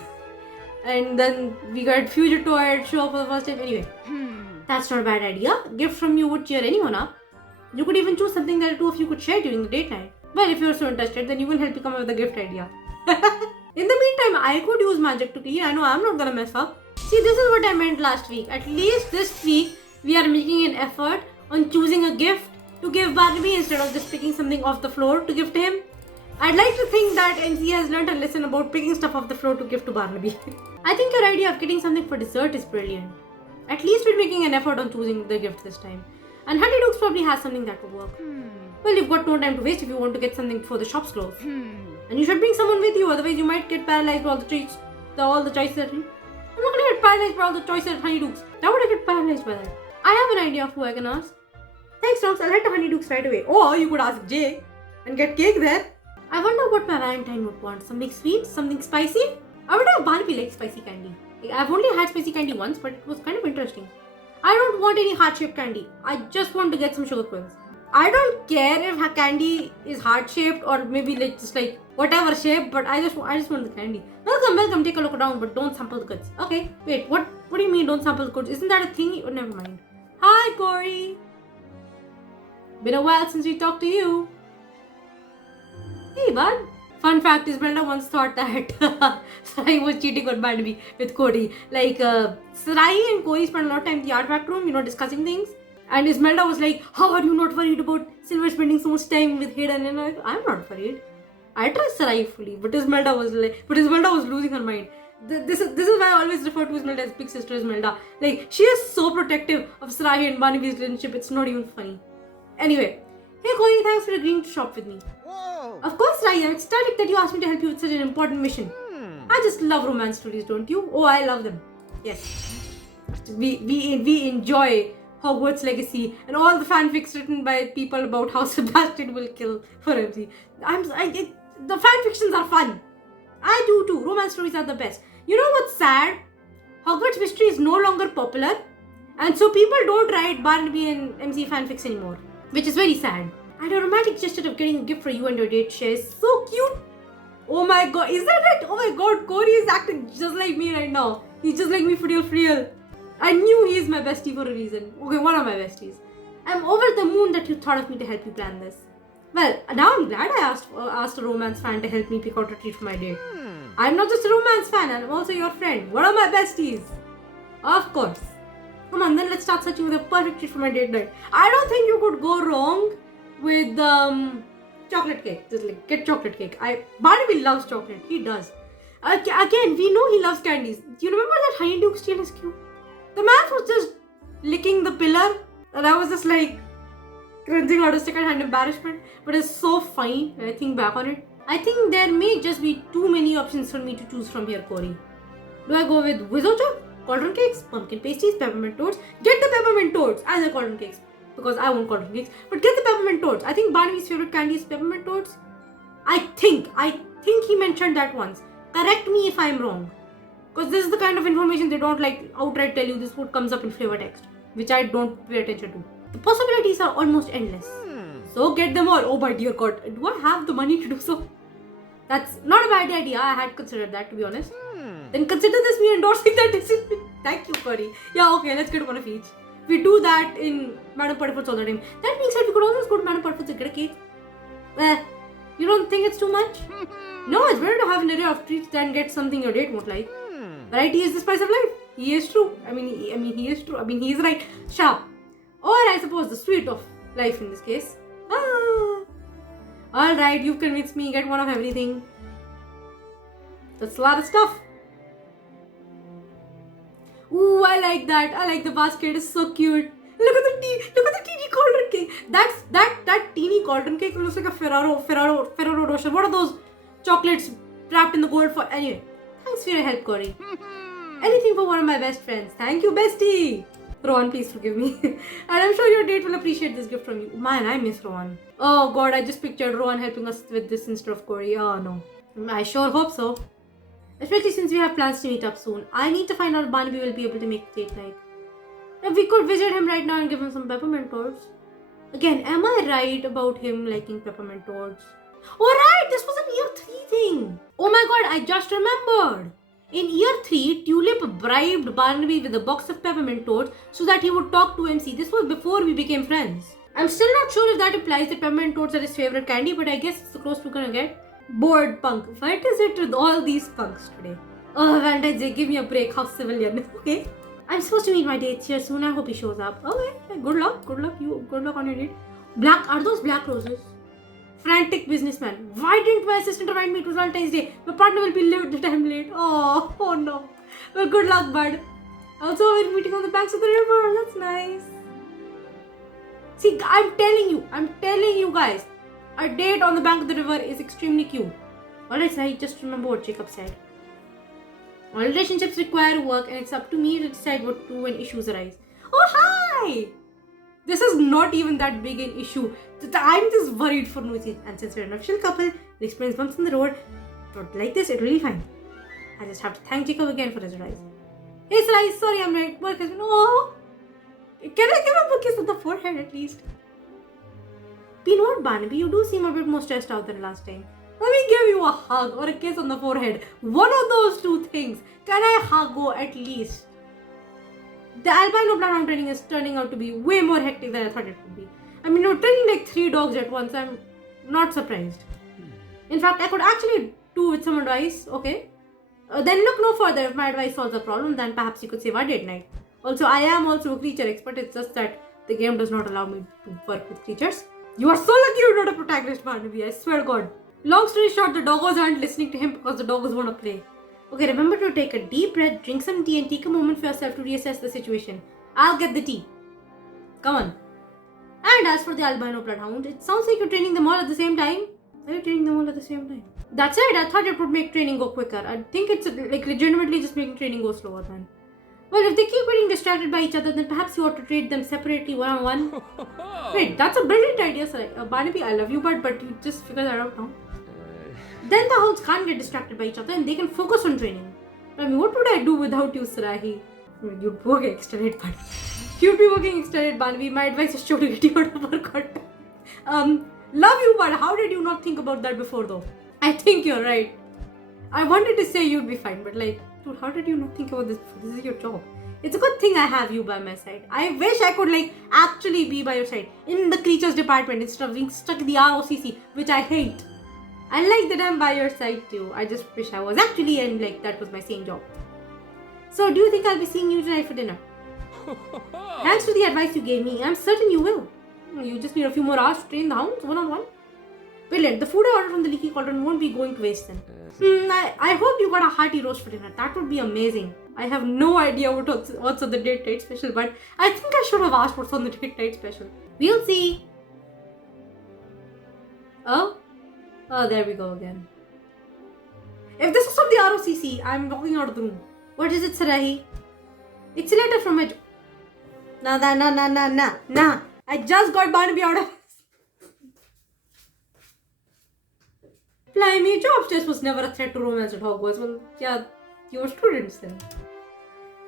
and then we got Fugitoid show up for the first time. Anyway, that's not a bad idea. A gift from you would cheer anyone up. You could even choose something that the two of you could share during the date night. Well, if you're so interested, then you will help you come up with a gift idea. In the meantime, I could use magic to clean. I know I'm not gonna mess up. See, this is what I meant last week. At least this week, we are making an effort on choosing a gift to give Barnaby instead of just picking something off the floor to give to him. I'd like to think that MC has learned a lesson about picking stuff off the floor to give to Barnaby. I think your idea of getting something for dessert is brilliant. At least we're making an effort on choosing the gift this time. And Handy Dukes probably has something that would work. Well, you've got no time to waste if you want to get something before the shops close. And you should bring someone with you, otherwise you might get paralyzed by all the choices. I'm not gonna get paralyzed by all the choices at Honey Dukes. How would I get paralyzed by that? I have an idea of who I can ask. Thanks, Tonks. I'll head to Honey Dukes right away. Or you could ask Jay and get cake there. I wonder what my Valentine would want. Something sweet? Something spicy? I wonder if Barnaby likes spicy candy. I've only had spicy candy once, but it was kind of interesting. I don't want any heart-shaped candy. I just want to get some sugar quills. I don't care if candy is heart-shaped or maybe whatever shape, but I just want the candy. Welcome, take a look around, but don't sample the goods. Okay, wait, what What do you mean don't sample the codes? Isn't that a thing? Oh, never mind. Hi, Corey. Been a while since we talked to you. Hey, bud. Fun fact, Ismelda once thought that Sarahi was cheating on Barnaby with Cody. Like, Sarahi and Corey spent a lot of time in the artifact room, discussing things. And Ismelda was like, how are you not worried about Silver spending so much time with Hayden? And I'm not worried. I trust Sarahi fully, but Ismelda was losing her mind. This is why I always refer to Ismelda as big sister Ismelda. Like, she is so protective of Sarahi and Barnaby's relationship, it's not even funny. Anyway, hey Corey, thanks for agreeing to shop with me. Whoa. Of course, Sarahi, I'm ecstatic that you asked me to help you with such an important mission. I just love romance stories, don't you? Oh, I love them. Yes. We enjoy Hogwarts Legacy and all the fanfics written by people about how Sebastian will kill for MC. The fanfictions are fun. I do too. Romance stories are the best. You know what's sad? Hogwarts mystery is no longer popular, and so people don't write Barnaby and MC fanfics anymore, which is very sad. And a romantic gesture of getting a gift for you and your date share is so cute. Oh my god, is that it? Oh my god, Corey is acting just like me right now. He's just like me for real. I knew he is my bestie for a reason. Okay, one of my besties. I'm over the moon that you thought of me to help you plan this. Well, now I'm glad I asked a romance fan to help me pick out a treat for my date. I'm not just a romance fan, I'm also your friend. One of my besties. Of course. Come on, then let's start searching for the perfect treat for my date night. I don't think you could go wrong with chocolate cake. Just like, get chocolate cake. Barnaby loves chocolate. He does. Again, we know he loves candies. Do you remember that Honeydukes TLSQ? The man was just licking the pillar, and I was just like cringing out of second-hand embarrassment. But it's so fine when I think back on it. I think there may just be too many options for me to choose from here, Corey. Do I go with xoxo, cauldron cakes, pumpkin pasties, peppermint toads? Get the peppermint toads and the cauldron cakes, because I want cauldron cakes. But get the peppermint toads. I think Barnaby's favorite candy is peppermint toads. I think he mentioned that once. Correct me if I'm wrong. Because this is the kind of information they don't like outright tell you. This food comes up in flavor text, which I don't pay attention to. The possibilities are almost endless. So get them all. Oh my dear god, do I have the money to do so? That's not a bad idea. I had considered that, to be honest. Then consider this me endorsing that decision. Thank you, Corey. Yeah, okay, let's get one of each. We do that in Madam Putterfoots all the time. That being said, we could always go to Madam Putterfoots and get a cake. You don't think it's too much? No, it's better to have an array of treats than get something your date won't like. Variety is the spice of life. He is true. He is true. He is right. Sharp. Or I suppose the sweet of life in this case. Alright, you've convinced me. Get one of everything. That's a lot of stuff. Ooh, I like that. I like the basket. It's so cute. Look at the teeny cauldron cake. That teeny cauldron cake looks like a Ferrero Rocher. What are those chocolates wrapped in the gold foil? Anyway, thanks for your help, Corey. Anything for one of my best friends. Thank you, bestie. Rowan, please forgive me. And I'm sure your date will appreciate this gift from you. Man, I miss Rowan. Oh god, I just pictured Rowan helping us with this instead of Corey. Oh no. I sure hope so. Especially since we have plans to meet up soon. I need to find out if Barnaby will be able to make date night. If we could visit him right now and give him some peppermint toads. Again, am I right about him liking peppermint toads? Alright, this was an year 3 thing. Oh my god, I just remembered. In year 3, Tulip bribed Barnaby with a box of peppermint toads so that he would talk to MC. This was before we became friends. I'm still not sure if that implies that peppermint toads are his favorite candy, but I guess it's the closest we're gonna get. Bored punk. What is it with all these punks today? Oh, Valentine Day, give me a break, house civilian. Okay. I'm supposed to meet my date here soon. I hope he shows up. Okay. Good luck. Good luck on your date. Are those black roses? Frantic businessman. Why didn't my assistant remind me it was Valentine's Day? My partner will be late. I'm late. Oh no. Well, good luck, bud. Also, we're meeting on the banks of the river. That's nice. See, I'm telling you guys. A date on the bank of the river is extremely cute. Alright, so I just remember what Jacob said. All relationships require work and it's up to me to decide what to do when issues arise. Oh, hi! This is not even that big an issue. I'm just worried for no reason. And since we're an official couple, we experience bumps in the road. Not like this, it'll be fine. I just have to thank Jacob again for his advice. Hey, Sarahi, sorry I'm late. Work has been... Oh! Can I give him a kiss on the forehead at least? You know what, Barnaby? You do seem a bit more stressed out than last time. Let me give you a hug or a kiss on the forehead. One of those two things. Can I hug at least? The albino bloodhound training is turning out to be way more hectic than I thought it would be. I mean, you're training like 3 dogs at once. I'm not surprised. In fact, I could actually do with some advice. Okay. Then look no further. If my advice solves the problem, then perhaps you could save our date night. Also, I am also a creature expert. It's just that the game does not allow me to work with creatures. You are so lucky you're not a protagonist, Barnaby. I swear to God. Long story short, the doggos aren't listening to him because the doggos want to play. Okay, remember to take a deep breath, drink some tea, and take a moment for yourself to reassess the situation. I'll get the tea. Come on. And as for the albino bloodhound, it sounds like you're training them all at the same time. Are you training them all at the same time? That said, I thought it would make training go quicker. I think it's like legitimately just making training go slower, man. Well, if they keep getting distracted by each other, then perhaps you ought to trade them separately one-on-one. Wait, that's a brilliant idea, sir. Barnaby, I love you, but you just figure that out now. Then the hounds can't get distracted by each other and they can focus on training. I mean, what would I do without you, Sarahi? You'd work extra late, but you'd be working extra late, Barnaby. My advice is to get you out of workout. Love you, but how did you not think about that before, though? I think you're right. I wanted to say you'd be fine, but like, dude, how did you not think about this before? This is your job. It's a good thing I have you by my side. I wish I could like actually be by your side in the creatures department instead of being stuck in the ROCC, which I hate. I like that I'm by your side too. I just wish I was actually, and like that was my same job. So do you think I'll be seeing you tonight for dinner? Thanks to the advice you gave me, I'm certain you will. You just need a few more hours to train the hounds one-on-one. Brilliant. The food I ordered from the leaky cauldron won't be going to waste then. I hope you got a hearty roast for dinner. That would be amazing. I have no idea what's on the date night special, but I think I should have asked what's on the date night special. We'll see. Oh, there we go again. If this is from the ROCC, I'm walking out of the room. What is it, Sarahi? It's a letter from my... Nah. I just got Barnaby out of... Blimey, job stress was never a threat to romance at Hogwarts. Well, yeah, you were students then.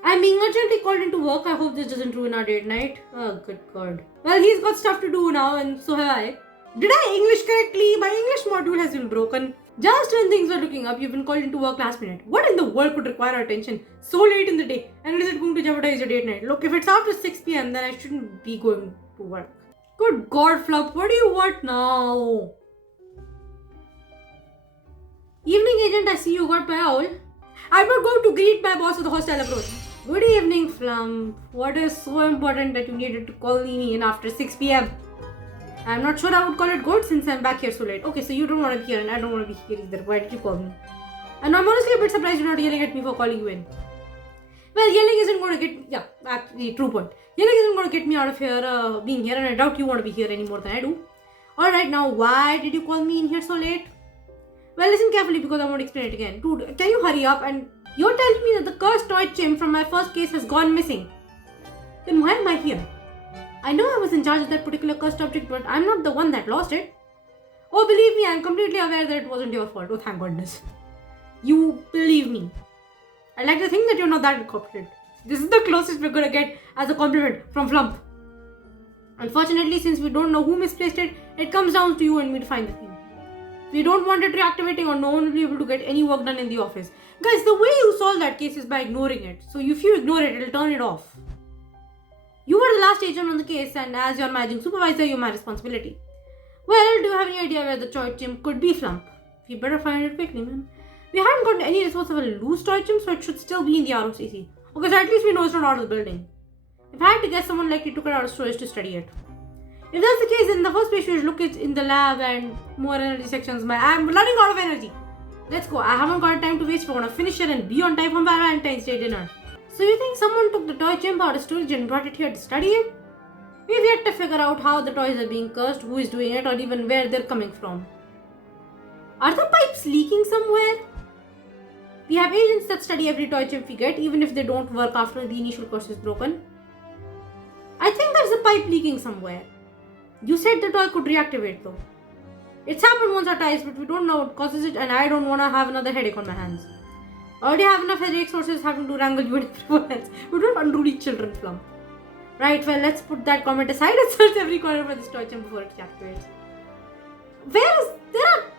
I'm being urgently called into work. I hope this doesn't ruin our date night. Oh, good God. Well, he's got stuff to do now, and so have I. Did I English correctly? My English module has been broken. Just when things are looking up, you've been called into work last minute. What in the world could require our attention so late in the day? And is it going to jeopardize your date night? Look, if it's after 6 p.m., then I shouldn't be going to work. Good God, Flop, what do you want now? Evening, agent, I see you got my owl. I'm not going to greet my boss with a hostile approach. Good evening, Flump. What is so important that you needed to call me in after 6 p.m.? I'm not sure I would call it good since I'm back here so late. Okay, so you don't want to be here and I don't want to be here either. Why did you call me? And I'm honestly a bit surprised you're not yelling at me for calling you in. Well, yelling isn't going to get... Yeah, actually, true point. Yelling isn't going to get me out of here, being here, and I doubt you want to be here any more than I do. Alright, now why did you call me in here so late? Well, listen carefully because I won't explain it again. Dude, can you hurry up? And you're telling me that the cursed toy chimp from my first case has gone missing. Then why am I here? I know I was in charge of that particular cursed object, but I'm not the one that lost it. Oh, believe me, I'm completely aware that it wasn't your fault. Oh, thank goodness. You believe me. I like to think that you're not that incompetent. This is the closest we're gonna get as a compliment from Flump. Unfortunately, since we don't know who misplaced it, it comes down to you and me to find the thing. We don't want it reactivating or no one will be able to get any work done in the office. Guys, the way you solve that case is by ignoring it. So if you ignore it, it'll turn it off. You were the last agent on the case and as your managing supervisor, you're my responsibility. Well, do you have any idea where the toy chimp could be, Flump? We better find it quickly, man. We haven't gotten any reports of a loose toy chimp, so it should still be in the ROCC. Okay, so at least we know it's not out of the building. If I had to guess, someone likely took it out of storage to study it. If that's the case, then in the first place you should look it in the lab and more energy sections. I'm running out of energy. Let's go. I haven't got time to waste. We're gonna finish it and be on time for Valentine's Day dinner. So you think someone took the toy chimp out of storage and brought it here to study it? We've yet to figure out how the toys are being cursed, who is doing it, or even where they're coming from. Are the pipes leaking somewhere? We have agents that study every toy chimp we get, even if they don't work after the initial curse is broken. I think there's a pipe leaking somewhere. You said the toy could reactivate though. It's happened once or twice, but we don't know what causes it and I don't want to have another headache on my hands. I already have enough headache sources having to wrangle you and everyone else. We don't unruly children, Flump. Right, well, let's put that comment aside and search every corner for this toy chimp before it reactivates.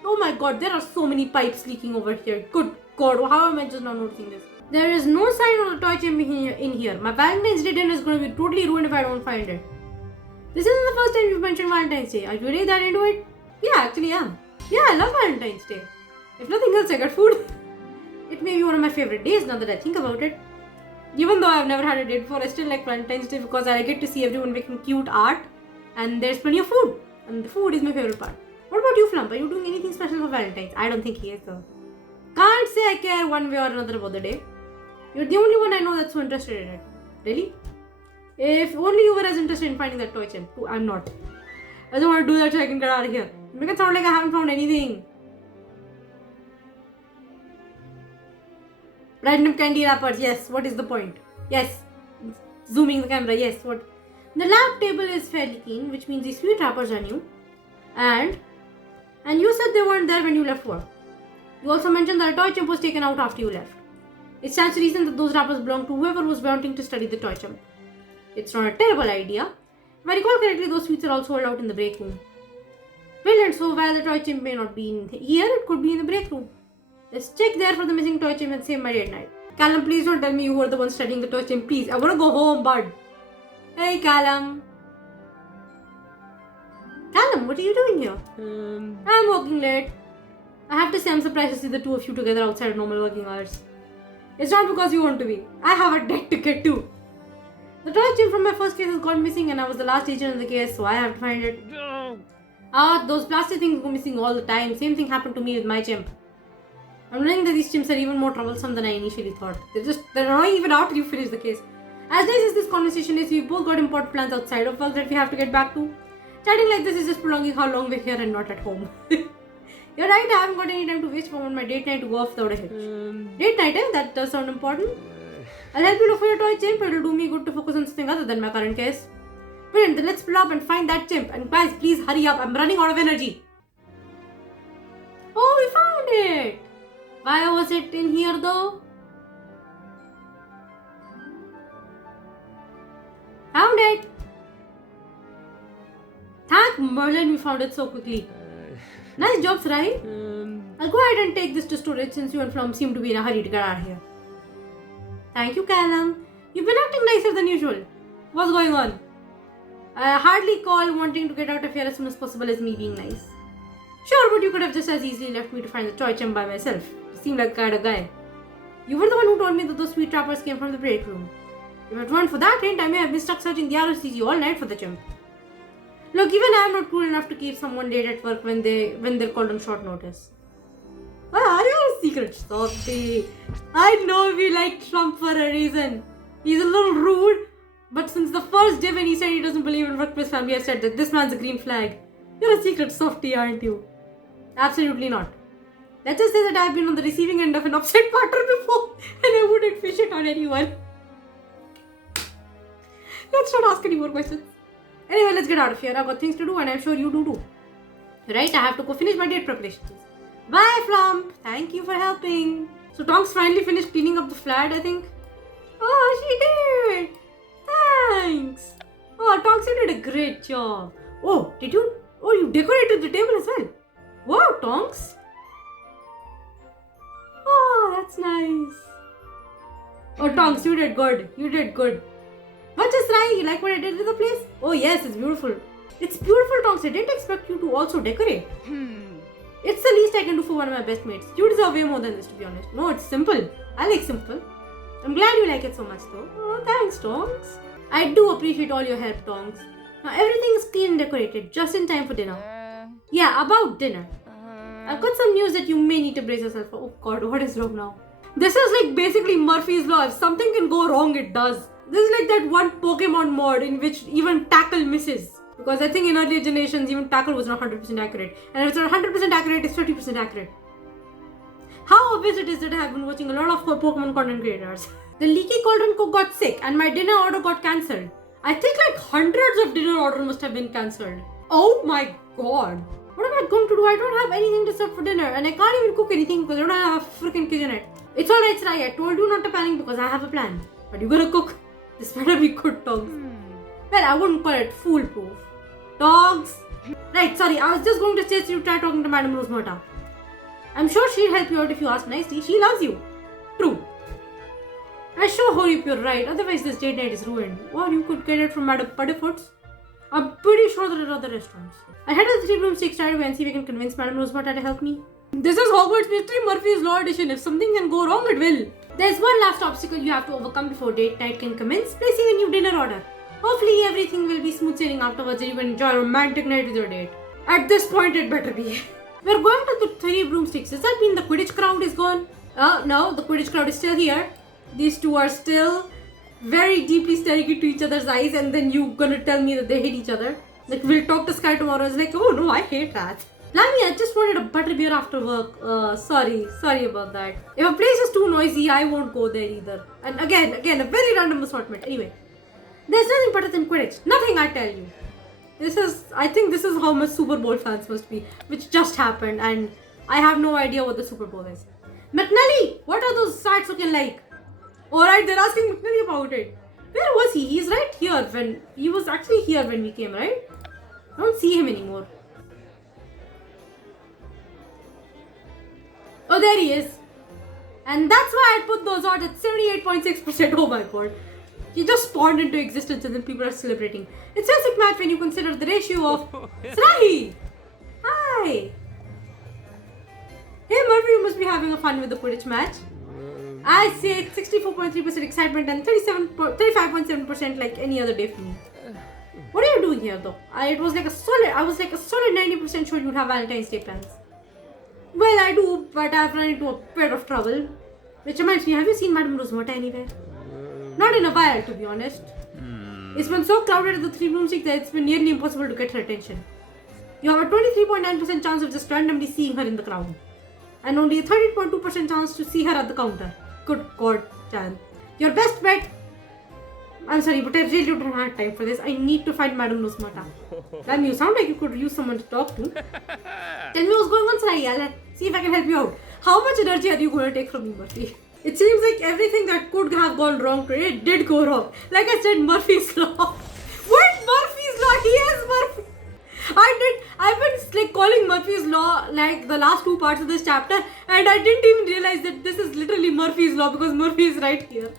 Oh my god, there are so many pipes leaking over here. Good god, how am I just not noticing this? There is no sign of the toy chimp in here. My Valentine's Day dinner is going to be totally ruined if I don't find it. This isn't the first time you've mentioned Valentine's Day. Are you really that into it? Yeah, actually, yeah. Yeah, I love Valentine's Day. If nothing else, I got food. It may be one of my favorite days now that I think about it. Even though I've never had a date before, I still like Valentine's Day because I get to see everyone making cute art and there's plenty of food. And the food is my favorite part. What about you, Flump? Are you doing anything special for Valentine's? I don't think he is though. Can't say I care one way or another about the day. You're the only one I know that's so interested in it. Really? If only you were as interested in finding that toy chimp. I'm not. I don't want to do that so I can get out of here. Make it sound like I haven't found anything. Random candy wrappers, yes. What is the point? Yes. Zooming the camera, yes. What? The lab table is fairly clean, which means these sweet wrappers are new. And you said they weren't there when you left work. You also mentioned that a toy chimp was taken out after you left. It stands to reason that those wrappers belong to whoever was wanting to study the toy chimp. It's not a terrible idea. If I recall correctly, those sweets are also held out in the break room. Brilliant, so while the toy chimp may not be in here, it could be in the break room. Let's check there for the missing toy chimp and save my date night. Callum, please don't tell me you were the one studying the toy chimp, please. I want to go home, bud. Hey, Callum. Callum, what are you doing here? I'm working late. I have to say I'm surprised to see the two of you together outside of normal working hours. It's not because you want to be. I have a debt to get to. The toy chimp from my first case has gone missing and I was the last agent in the case, so I have to find it. No. Those plastic things go missing all the time. Same thing happened to me with my chimp. I'm learning that these chimps are even more troublesome than I initially thought. They're annoying even after you finish the case. As nice as this conversation is, we've both got important plans outside of work that we have to get back to. Chatting like this is just prolonging how long we're here and not at home. You're right, I haven't got any time to waste for my date night to go off without a hitch. Date night, eh? That does sound important. I'll help you look for your toy chimp. It'll do me good to focus on something other than my current case. Brilliant, then let's pull up and find that chimp. And guys, please hurry up. I'm running out of energy. Oh, we found it. Why was it in here though? Found it. Thank Merlin, we found it so quickly. Nice job, Sarahi. I'll go ahead and take this to storage since you and Flum seem to be in a hurry to get out of here. Thank you, Callum. You've been acting nicer than usual. What's going on? I hardly call wanting to get out of here as soon as possible as me being nice. Sure, but you could have just as easily left me to find the toy chimp by myself. You seem like kind of guy. You were the one who told me that those sweet wrappers came from the break room. If it weren't for that hint, I may have been stuck searching the ROCG all night for the chimp. Look, even I am not cool enough to keep someone late at work when they're called on short notice. Why are you a secret softy? I know we like Trump for a reason. He's a little rude, but since the first day when he said he doesn't believe in workplace family, I said that this man's a green flag. You're a secret softy, aren't you? Absolutely not. Let's just say that I've been on the receiving end of an upset partner before and I wouldn't wish it on anyone. Let's not ask any more questions. Anyway, let's get out of here. I've got things to do and I'm sure you do too. Right, I have to go finish my date preparations. Bye, Flump. Thank you for helping. So Tonks finally finished cleaning up the flat, I think. Oh, she did. Thanks. Oh, Tonks, you did a great job. Oh, did you? Oh, you decorated the table as well. Wow, Tonks. Oh, that's nice. Oh, Tonks, you did good. You did good. But just trying, you like what I did with the place? Oh yes, it's beautiful. It's beautiful, Tonks. I didn't expect you to also decorate. It's the least I can do for one of my best mates. You deserve way more than this, to be honest. No, it's simple. I like simple. I'm glad you like it so much though. Oh, thanks, Tonks. I do appreciate all your help, Tonks. Now everything is clean and decorated, just in time for dinner. Yeah, about dinner. I've got some news that you may need to brace yourself for. Oh god, what is wrong now? This is like basically Murphy's Law. If something can go wrong, it does. This is like that one Pokemon mod in which even tackle misses. Because I think in earlier generations, even tackle was not 100% accurate. And if it's not 100% accurate, it's 30% accurate. How obvious it is that I have been watching a lot of Pokemon content creators. The leaky cauldron cook got sick and my dinner order got cancelled. I think like hundreds of dinner orders must have been cancelled. Oh my god. What am I going to do? I don't have anything to serve for dinner and I can't even cook anything because I don't have a freaking kitchenette. It's alright, Sarahi. I told you not to panic because I have a plan. But you gotta cook. This better be good, Tonks. Well, I wouldn't call it foolproof. Tonks! Right, sorry, I was just going to suggest you try talking to Madam Rosemerta. I'm sure she'll help you out if you ask nicely. She loves you. True. I sure hope you're right, otherwise this date night is ruined. Or you could get it from Madam Puddifoot's. I'm pretty sure there are other restaurants. I head to the 3 broomsticks right away and see if I can convince Madam Rosemata to help me. This is Hogwarts Mystery Murphy's Law Edition. If something can go wrong, it will. There's one last obstacle you have to overcome before date night can commence, placing a new dinner order. Hopefully everything will be smooth sailing afterwards and you can enjoy a romantic night with your date. At this point, it better be. We're going to the 3 broomsticks. Does that mean the Quidditch crowd is gone? No, the Quidditch crowd is still here. These two are still very deeply staring into each other's eyes, and then you gonna tell me that they hate each other. Like, we'll talk to Sky tomorrow. It's like, oh no, I hate rats. Blimey, I just wanted a butterbeer after work. Sorry about that. If a place is too noisy, I won't go there either. And again, a very random assortment. Anyway, there's nothing better than Quidditch. Nothing, I tell you. I think this is how much Super Bowl fans must be, which just happened, and I have no idea what the Super Bowl is. McNally, what are those stats looking like? Alright, they're asking McNally about it. Where was he? He's right here he was actually here when we came, right? I don't see him anymore. Oh, there he is. And that's why I put those odds at 78.6%. Oh my god. He just spawned into existence and then people are celebrating. It's a sick match when you consider the ratio of... Sarahi! Hi! Hey Murphy, you must be having a fun with the Quidditch match. I say 64.3% excitement and 35.7% like any other day for me. What are you doing here though? I was like a solid 90% sure you'd have Valentine's Day plans. Well, I do, but I've run into a bit of trouble. Which reminds me, have you seen Madam Rosemata anywhere? Not in a while, to be honest. It's been so crowded at the 3 broomsticks that it's been nearly impossible to get her attention. You have a 23.9% chance of just randomly seeing her in the crowd. And only a 13.2% chance to see her at the counter. Good god, Chan. Your best bet... I'm sorry, but I really don't have time for this. I need to find Madam Rosemata. Damn, you sound like you could use someone to talk to. Tell me what's going on, Sarahi. I'll see if I can help you out. How much energy are you going to take from me, Murphy? It seems like everything that could have gone wrong today did go wrong. Like I said, Murphy's Law. What? Murphy's Law? He is Murphy. I've been like calling Murphy's Law like the last 2 parts of this chapter, and I didn't even realize that this is literally Murphy's Law because Murphy is right here.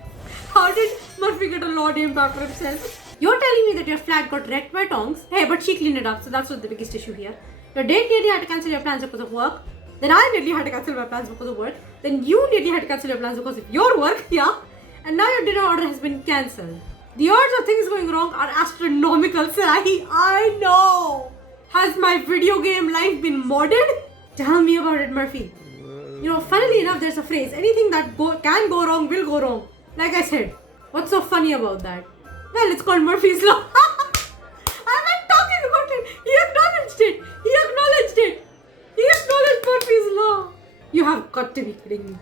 How did Murphy get a law named after himself? You're telling me that your flat got wrecked by tongs? Hey, but she cleaned it up, so that's not the biggest issue here. Your date nearly had to cancel your plans because of work. Then I nearly had to cancel my plans because of work. Then you nearly had to cancel your plans because of your work, yeah? And now your dinner order has been cancelled. The odds of things going wrong are astronomical, Sarahi. I know. Has my video game life been modded? Tell me about it, Murphy. You know, funnily enough, there's a phrase. Anything that can go wrong will go wrong. Like I said, what's so funny about that? Well, it's called Murphy's Law. I'm not talking about it. He acknowledged it. He acknowledged Murphy's Law. You have got to be kidding me.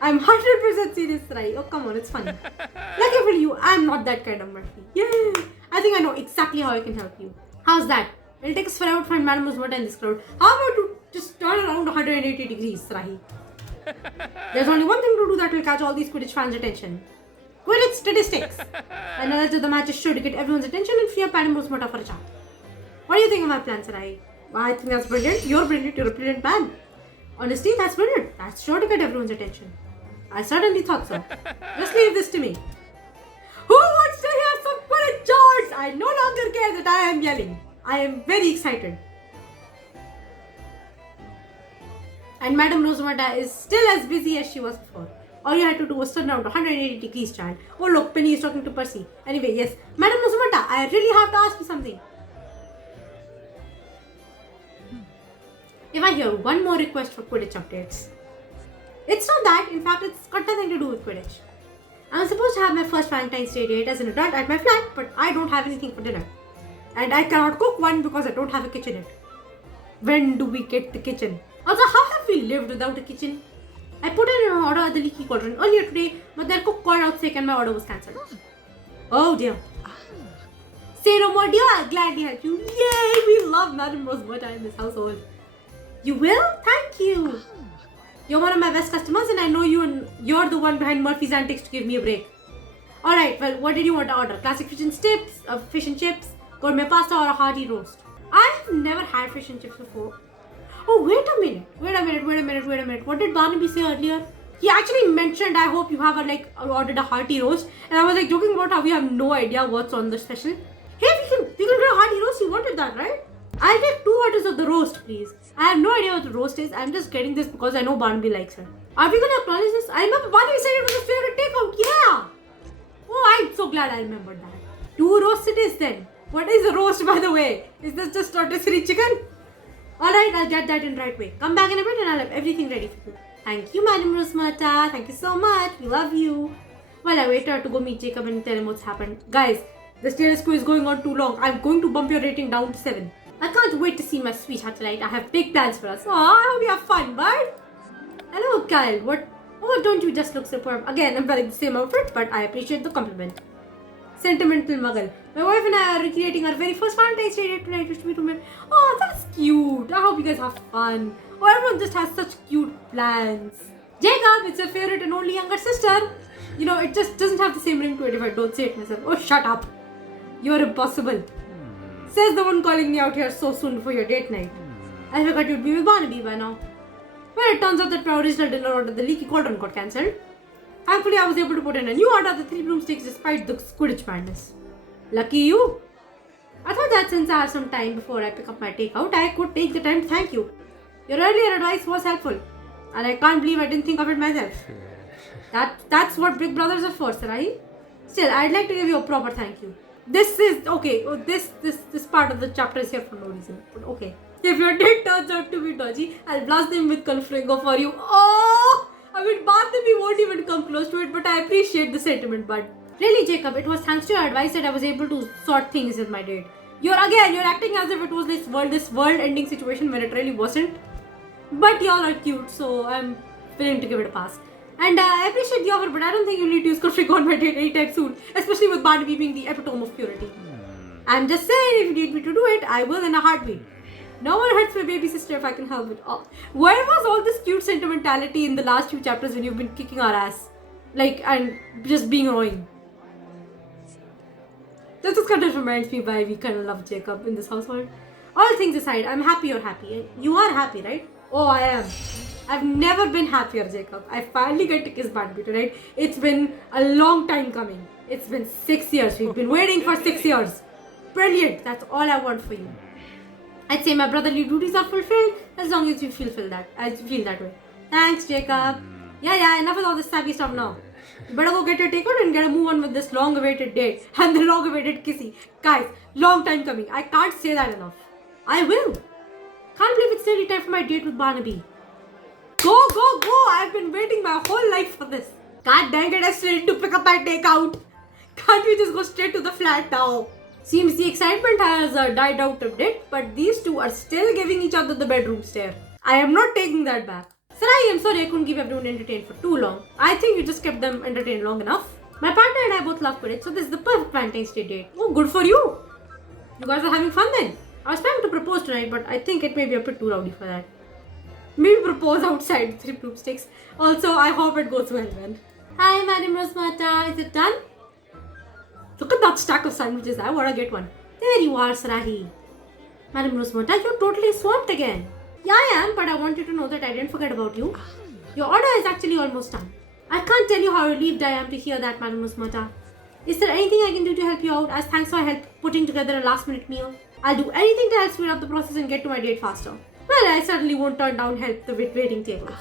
I'm 100% serious, Rai. Oh, come on, it's funny. Lucky for you, I'm not that kind of Murphy. Yay! I think I know exactly how I can help you. How's that? It'll take us forever to find Madam Rosemata in this crowd. How about you just turn around 180 degrees, Sarahi? There's only one thing to do that will catch all these Quidditch fans' attention. Quidditch statistics. And now that the match is sure to get everyone's attention and free up Madam Rosemata for a chat. What do you think of my plan, Sarahi? I think that's brilliant. You're brilliant. You're a brilliant man. Honestly, that's brilliant. That's sure to get everyone's attention. I certainly thought so. Just leave this to me. Who wants to hear some Quidditch charts? I no longer care that I am yelling. I am very excited. And Madam Rosemata is still as busy as she was before. All you had to do was turn around 180 degrees, child. Oh look, Penny is talking to Percy. Anyway, yes. Madam Rosemata, I really have to ask you something. If I hear one more request for Quidditch updates. It's not that, in fact it's got nothing to do with Quidditch. I'm supposed to have my first Valentine's Day date as an adult at my flat, but I don't have anything for dinner. And I cannot cook one because I don't have a kitchenette. When do we get the kitchen? Also, how have we lived without a kitchen? I put in an order at the Leaky Cauldron earlier today, but their cook called out sick and my order was cancelled. Oh dear. Say no more, dear. I'll gladly help you. Yay! We love Madam Rosemata in this household. You will? Thank you. You're one of my best customers and I know you're the one behind Murphy's antics to give me a break. Alright, well, what did you want to order? Classic fish and chips, fish and chips, gourmet pasta or a hearty roast? I've never had fish and chips before. Oh, wait a minute. What did Barnaby say earlier? He actually mentioned, I hope you have ordered a hearty roast. And I was like joking about how we have no idea what's on the special. Hey, we can get a hearty roast. You wanted that, right? I'll take 2 orders of the roast, please. I have no idea what the roast is. I'm just getting this because I know Barnaby likes it. Are we gonna acknowledge this? I remember Barnaby said it was his favorite takeout. Yeah. Oh, I'm so glad I remembered that. 2 roasts it is then. What is a roast, by the way? Is this just rotisserie chicken? Alright, I'll get that in right way. Come back in a bit and I'll have everything ready for you. Thank you, Madam Rosmata. Thank you so much. We love you. Well, I waited to go meet Jacob and tell him what's happened. Guys, this TLSQ is going on too long. I'm going to bump your rating down to 7. I can't wait to see my sweet satellite. I have big plans for us. Oh, I hope you have fun, bud. Hello, Kyle. What? Oh, don't you just look superb? Again, I'm wearing the same outfit, but I appreciate the compliment. Sentimental muggle. My wife and I are recreating our very first Valentine's Day date tonight, which we do. Oh, that's cute. I hope you guys have fun. Oh, everyone just has such cute plans. Jacob, it's your favorite and only younger sister. You know, it just doesn't have the same ring to it if I don't say it myself. Oh, shut up. You're impossible. Says the one calling me out here so soon before your date night. I forgot you'd be with Barnaby by now. Well, it turns out that my original dinner order, the leaky cauldron, got cancelled. Thankfully, I was able to put in a new order, the 3 broomsticks, despite the Quidditch madness. Lucky you. I thought that since I have some time before I pick up my takeout, I could take the time to thank you. Your earlier advice was helpful, and I can't believe I didn't think of it myself. That's what big brothers are for, Sarahi. Still, I'd like to give you a proper thank you. This is okay. Oh, this part of the chapter is here for no reason. But okay. If your date turns out to be dodgy, I'll blast them with Confringo for you. Oh! I mean, Barnaby won't even come close to it, but I appreciate the sentiment, bud. Really, Jacob, it was thanks to your advice that I was able to sort things with my date. You're acting as if it was this world-ending situation when it really wasn't. But y'all are cute, so I'm willing to give it a pass. And I appreciate the offer, but I don't think you need to use Confringo on my date anytime soon, especially with Barnaby being the epitome of purity. I'm just saying, if you need me to do it, I will in a heartbeat. No one hurts my baby sister if I can help it. Oh, where was all this cute sentimentality in the last few chapters when you've been kicking our ass? And just being annoying. This just kind of reminds me why we kind of love Jacob in this household. All things aside, I'm happy you're happy. You are happy, right? Oh, I am. I've never been happier, Jacob. I finally get to kiss Barnaby tonight. It's been a long time coming. It's been 6 years. We've been waiting for 6 years. Brilliant. That's all I want for you. I'd say my brotherly duties are fulfilled as long as you feel that way. Thanks, Jacob. Yeah, enough with all this sappy stuff now. You better go get your takeout and get a move on with this long-awaited date and the long-awaited kissy. Guys, long time coming. I can't say that enough. I will. Can't believe it's nearly time for my date with Barnaby. Go! I've been waiting my whole life for this. God dang it, I still need to pick up my takeout. Can't we just go straight to the flat now? Seems the excitement has died out a bit, but these two are still giving each other the bedroom stare. I am not taking that back. Sarai, I'm sorry I couldn't keep everyone entertained for too long. I think you just kept them entertained long enough. My partner and I both love Quidditch, so this is the perfect Valentine's Day date. Oh, good for you. You guys are having fun then. I was planning to propose tonight, but I think it may be a bit too rowdy for that. Maybe propose outside the 3 broomsticks. Also, I hope it goes well, man. Hi, Madam Rosmata. Is it done? Look at that stack of sandwiches. I want to get one. There you are, Sarahi. Madam Rosmata, you're totally swamped again. Yeah, I am, but I want you to know that I didn't forget about you. Your order is actually almost done. I can't tell you how relieved I am to hear that, Madam Rosmata. Is there anything I can do to help you out as thanks for help putting together a last-minute meal? I'll do anything to help speed up the process and get to my date faster. Well, I certainly won't turn down help with waiting tables.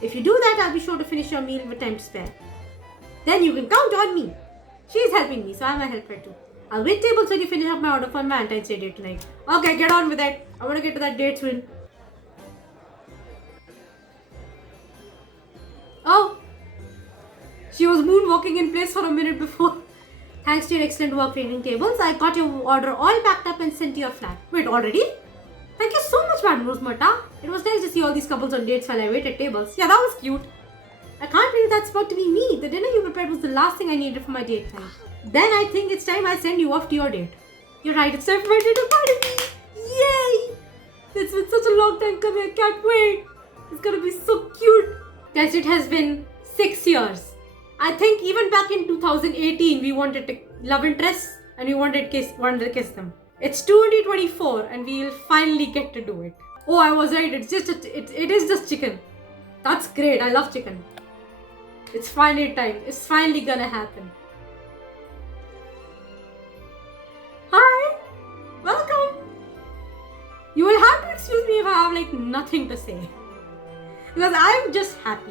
If you do that, I'll be sure to finish your meal with time to spare. Then you can count on me. She's helping me, so I'm a helper too. I'll wait tables when you finish up my order for Valentine's Day date tonight. Okay, get on with it. I want to get to that date soon. Oh, she was moonwalking in place for a minute before. Thanks to your excellent work cleaning tables, I got your order all packed up and sent to your flat. Wait, already? Thank you so much, Madam Rosmata. It was nice to see all these couples on dates while I waited tables. Yeah, that was cute. I can't believe that's about to be me. The dinner you prepared was the last thing I needed for my date time. Then I think it's time I send you off to your date. You're right, it's time for my date to Barnaby. Yay! It's been such a long time coming, I can't wait. It's gonna be so cute. Guys, it has been 6 years. I think even back in 2018, we wanted to love interest and we wanted to kiss them. It's 2024 and we will finally get to do it. Oh, I was right. It is just chicken. That's great. I love chicken. It's finally time. It's finally gonna happen. Hi! Welcome! You will have to excuse me if I have like nothing to say. Because I'm just happy.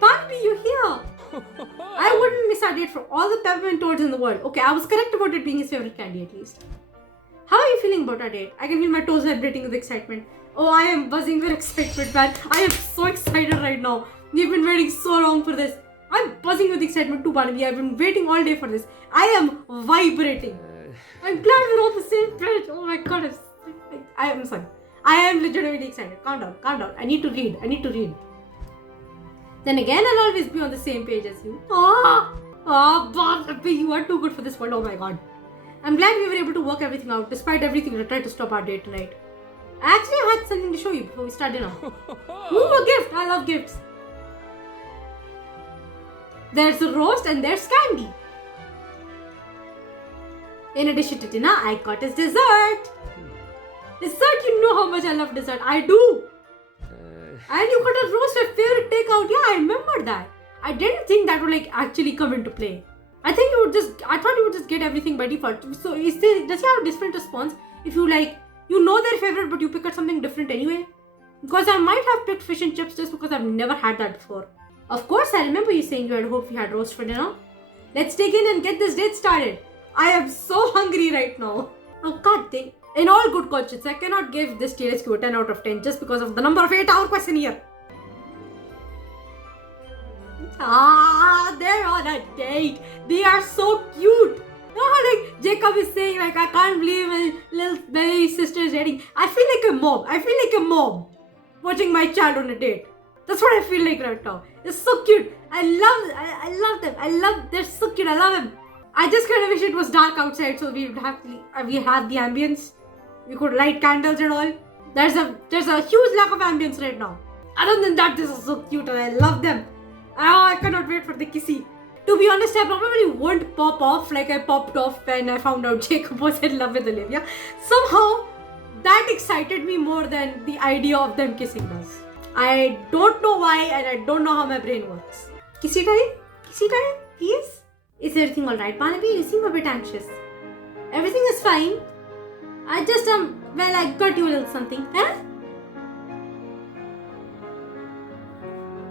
Barnaby, you're here! I wouldn't miss our date for all the peppermint toads in the world. Okay, I was correct about it being his favorite candy at least. How are you feeling about our date? I can feel my toes vibrating with excitement. Oh, I am buzzing with excitement, man. I am so excited right now. We've been waiting so long for this. I'm buzzing with excitement too, Barnaby. I've been waiting all day for this. I am vibrating. I'm glad we're on the same page. Oh my god, I'm sorry. I am legitimately excited. Calm down, calm down. I need to read. Then again, I'll always be on the same page as you. Barnaby, you are too good for this world. Oh my god. I'm glad we were able to work everything out despite everything that tried to stop our date tonight. Actually, I had something to show you before we start dinner. Ooh, a gift! I love gifts. There's a roast and there's candy. In addition to dinner, I got his dessert. Dessert, you know how much I love dessert. I do. And you got a roast, my favorite takeout. Yeah, I remember that. I didn't think that would like actually come into play. I thought you would just get everything by default. So does he have a different response if you like, you know their favorite but you pick out something different anyway? Because I might have picked fish and chips just because I've never had that before. Of course, I remember you saying you had hoped we had roast for dinner. Let's dig in and get this date started. I am so hungry right now. Oh god dang. In all good conscience, I cannot give this TLSQ a 10 out of 10 just because of the number of 8-hour question here. They're on a date. They are so cute. Like Jacob is saying, like, I can't believe my little baby sister is dating. I feel like a mom watching my child on a date. That's what I feel like right now. It's so cute. I love them. They're so cute. I love them. I just kind of wish it was dark outside so we have the ambience. We could light candles and all. There's a huge lack of ambience right now. Other than that, this is so cute and I love them. Oh, I cannot wait for the kissy. To be honest, I probably won't pop off like I popped off when I found out Jacob was in love with Olivia. Somehow, that excited me more than the idea of them kissing does. I don't know why and I don't know how my brain works. Kissy time, please? Is everything alright, Barnaby? You seem a bit anxious. Everything is fine. I just, I got you a little something. Huh?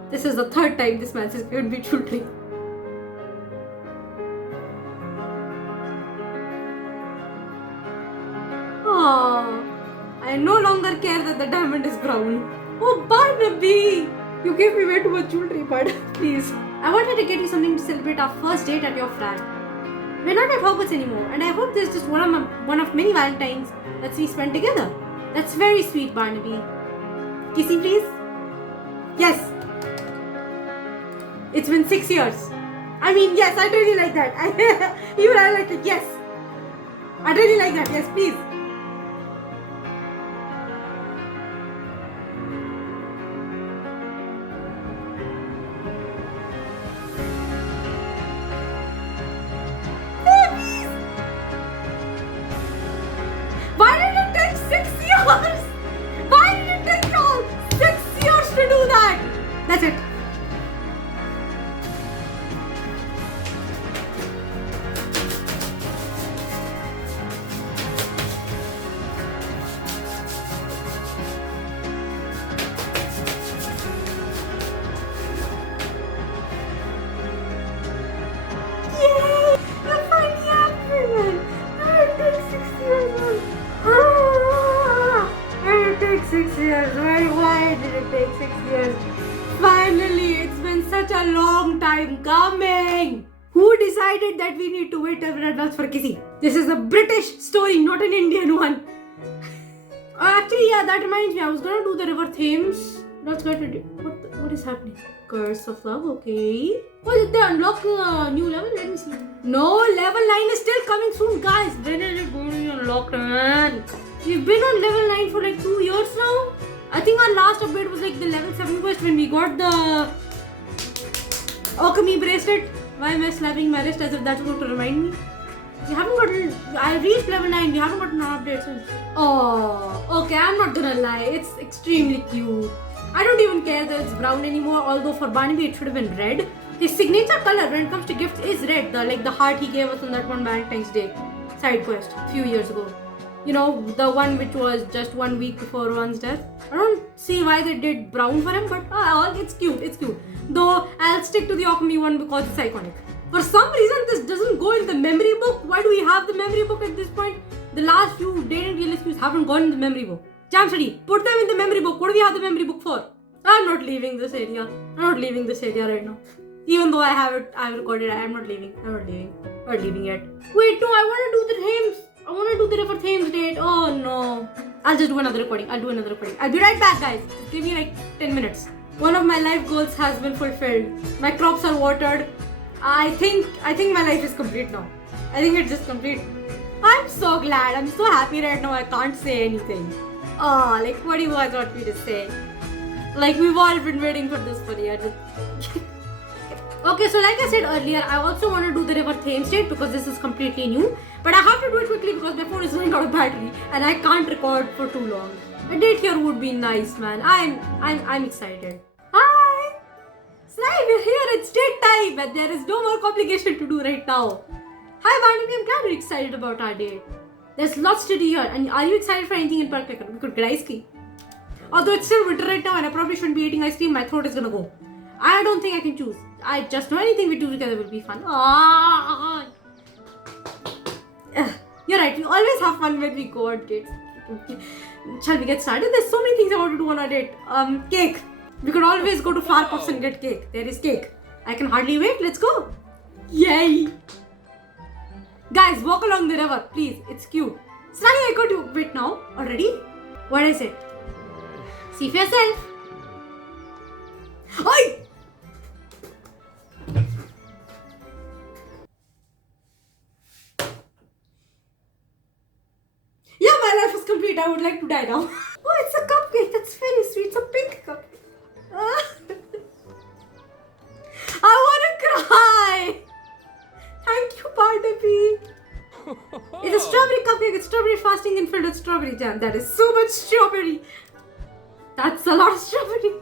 This is the third time this man has given me children. Oh, I no longer care that the diamond is brown. Oh, Barnaby! You gave me way too much jewelry, bud. Please. I wanted to get you something to celebrate our first date at your flat. We're not at Hogwarts anymore, and I hope this is just one of many Valentines that we spend together. That's very sweet, Barnaby. Kissy, please? Yes. It's been 6 years. I mean, yes, I really like that. I like it, yes. I really like that, yes, please. Why did it take 6 years? Why did it take y'all 6 years to do that? That's it. Why did it take 6 years? Finally, it's been such a long time coming. Who decided that we need to wait till we're adults for kissing? This is a British story, not an Indian one. Actually, yeah, that reminds me. I was gonna do the River Thames. That's going to do. What is happening? Curse of Love, okay. Oh, did they unlock a new level? Let me see. No, level 9 is still coming soon, guys. When is it going to be unlocked, man? We've been on level 9 for like 2 years now. I think our last update was like the level 7 quest when we got the Akemi bracelet. Why am I slapping my wrist as if that's going to remind me? We haven't gotten. I reached level 9. We haven't gotten an update since. Oh, okay. I'm not gonna lie. It's extremely cute. I don't even care that it's brown anymore, although for Barnaby it should have been red. His signature color when it comes to gifts is red, the heart he gave us on that one Valentine's Day side quest a few years ago. You know, the one which was just 1 week before one's death. I don't see why they did brown for him, but it's cute. Though I'll stick to the Akemi one because it's iconic. For some reason, this doesn't go in the memory book. Why do we have the memory book at this point? The last few dating TLSQs haven't gone in the memory book. Jam study, put them in the memory book. What do we have the memory book for? I'm not leaving this area. I'm not leaving this area right now. Even though I've recorded, I'm not leaving. I'm not leaving yet. Wait, no, I want to do the themes. I want to do the River Thames date. Oh no. I'll just do another recording. I'll be right back, guys. Just give me like 10 minutes. One of my life goals has been fulfilled. My crops are watered. I think my life is complete now. I think it's just complete. I'm so glad. I'm so happy right now. I can't say anything. Oh, like what do you guys want me to say? Like we've all been waiting for this for years. Okay, so like I said earlier, I also want to do the River Thames date because this is completely new. But I have to do it quickly because my phone is running out of battery and I can't record for too long. A date here would be nice, man. I'm excited. Hi! Sarahi, we're here. It's date time and there is no more complication to do right now. Hi Barnaby, I'm glad you're excited about our date. There's lots to do here. And are you excited for anything in particular? We could get ice cream. Although it's still winter right now and I probably shouldn't be eating ice cream, my throat is gonna go. I don't think I can choose. I just know anything we do together will be fun. You're right, we always have fun when we go on dates. Shall we get started? There's so many things I want to do on our date. Cake. We could always go to Flower Puffs and get cake. There is cake. I can hardly wait. Let's go. Yay! Guys, walk along the river, please. It's cute. Sarahi, I got you. Wait now. Already? What did I say? See for yourself. Oi! Yeah, my life is complete. I would like to die now. Oh, it's a cupcake. That's very sweet. It's a pink cupcake. I want to cry. Thank you, Barnaby. It's a strawberry cupcake. It's strawberry frosting and filled with strawberry jam. That is so much strawberry. That's a lot of strawberry.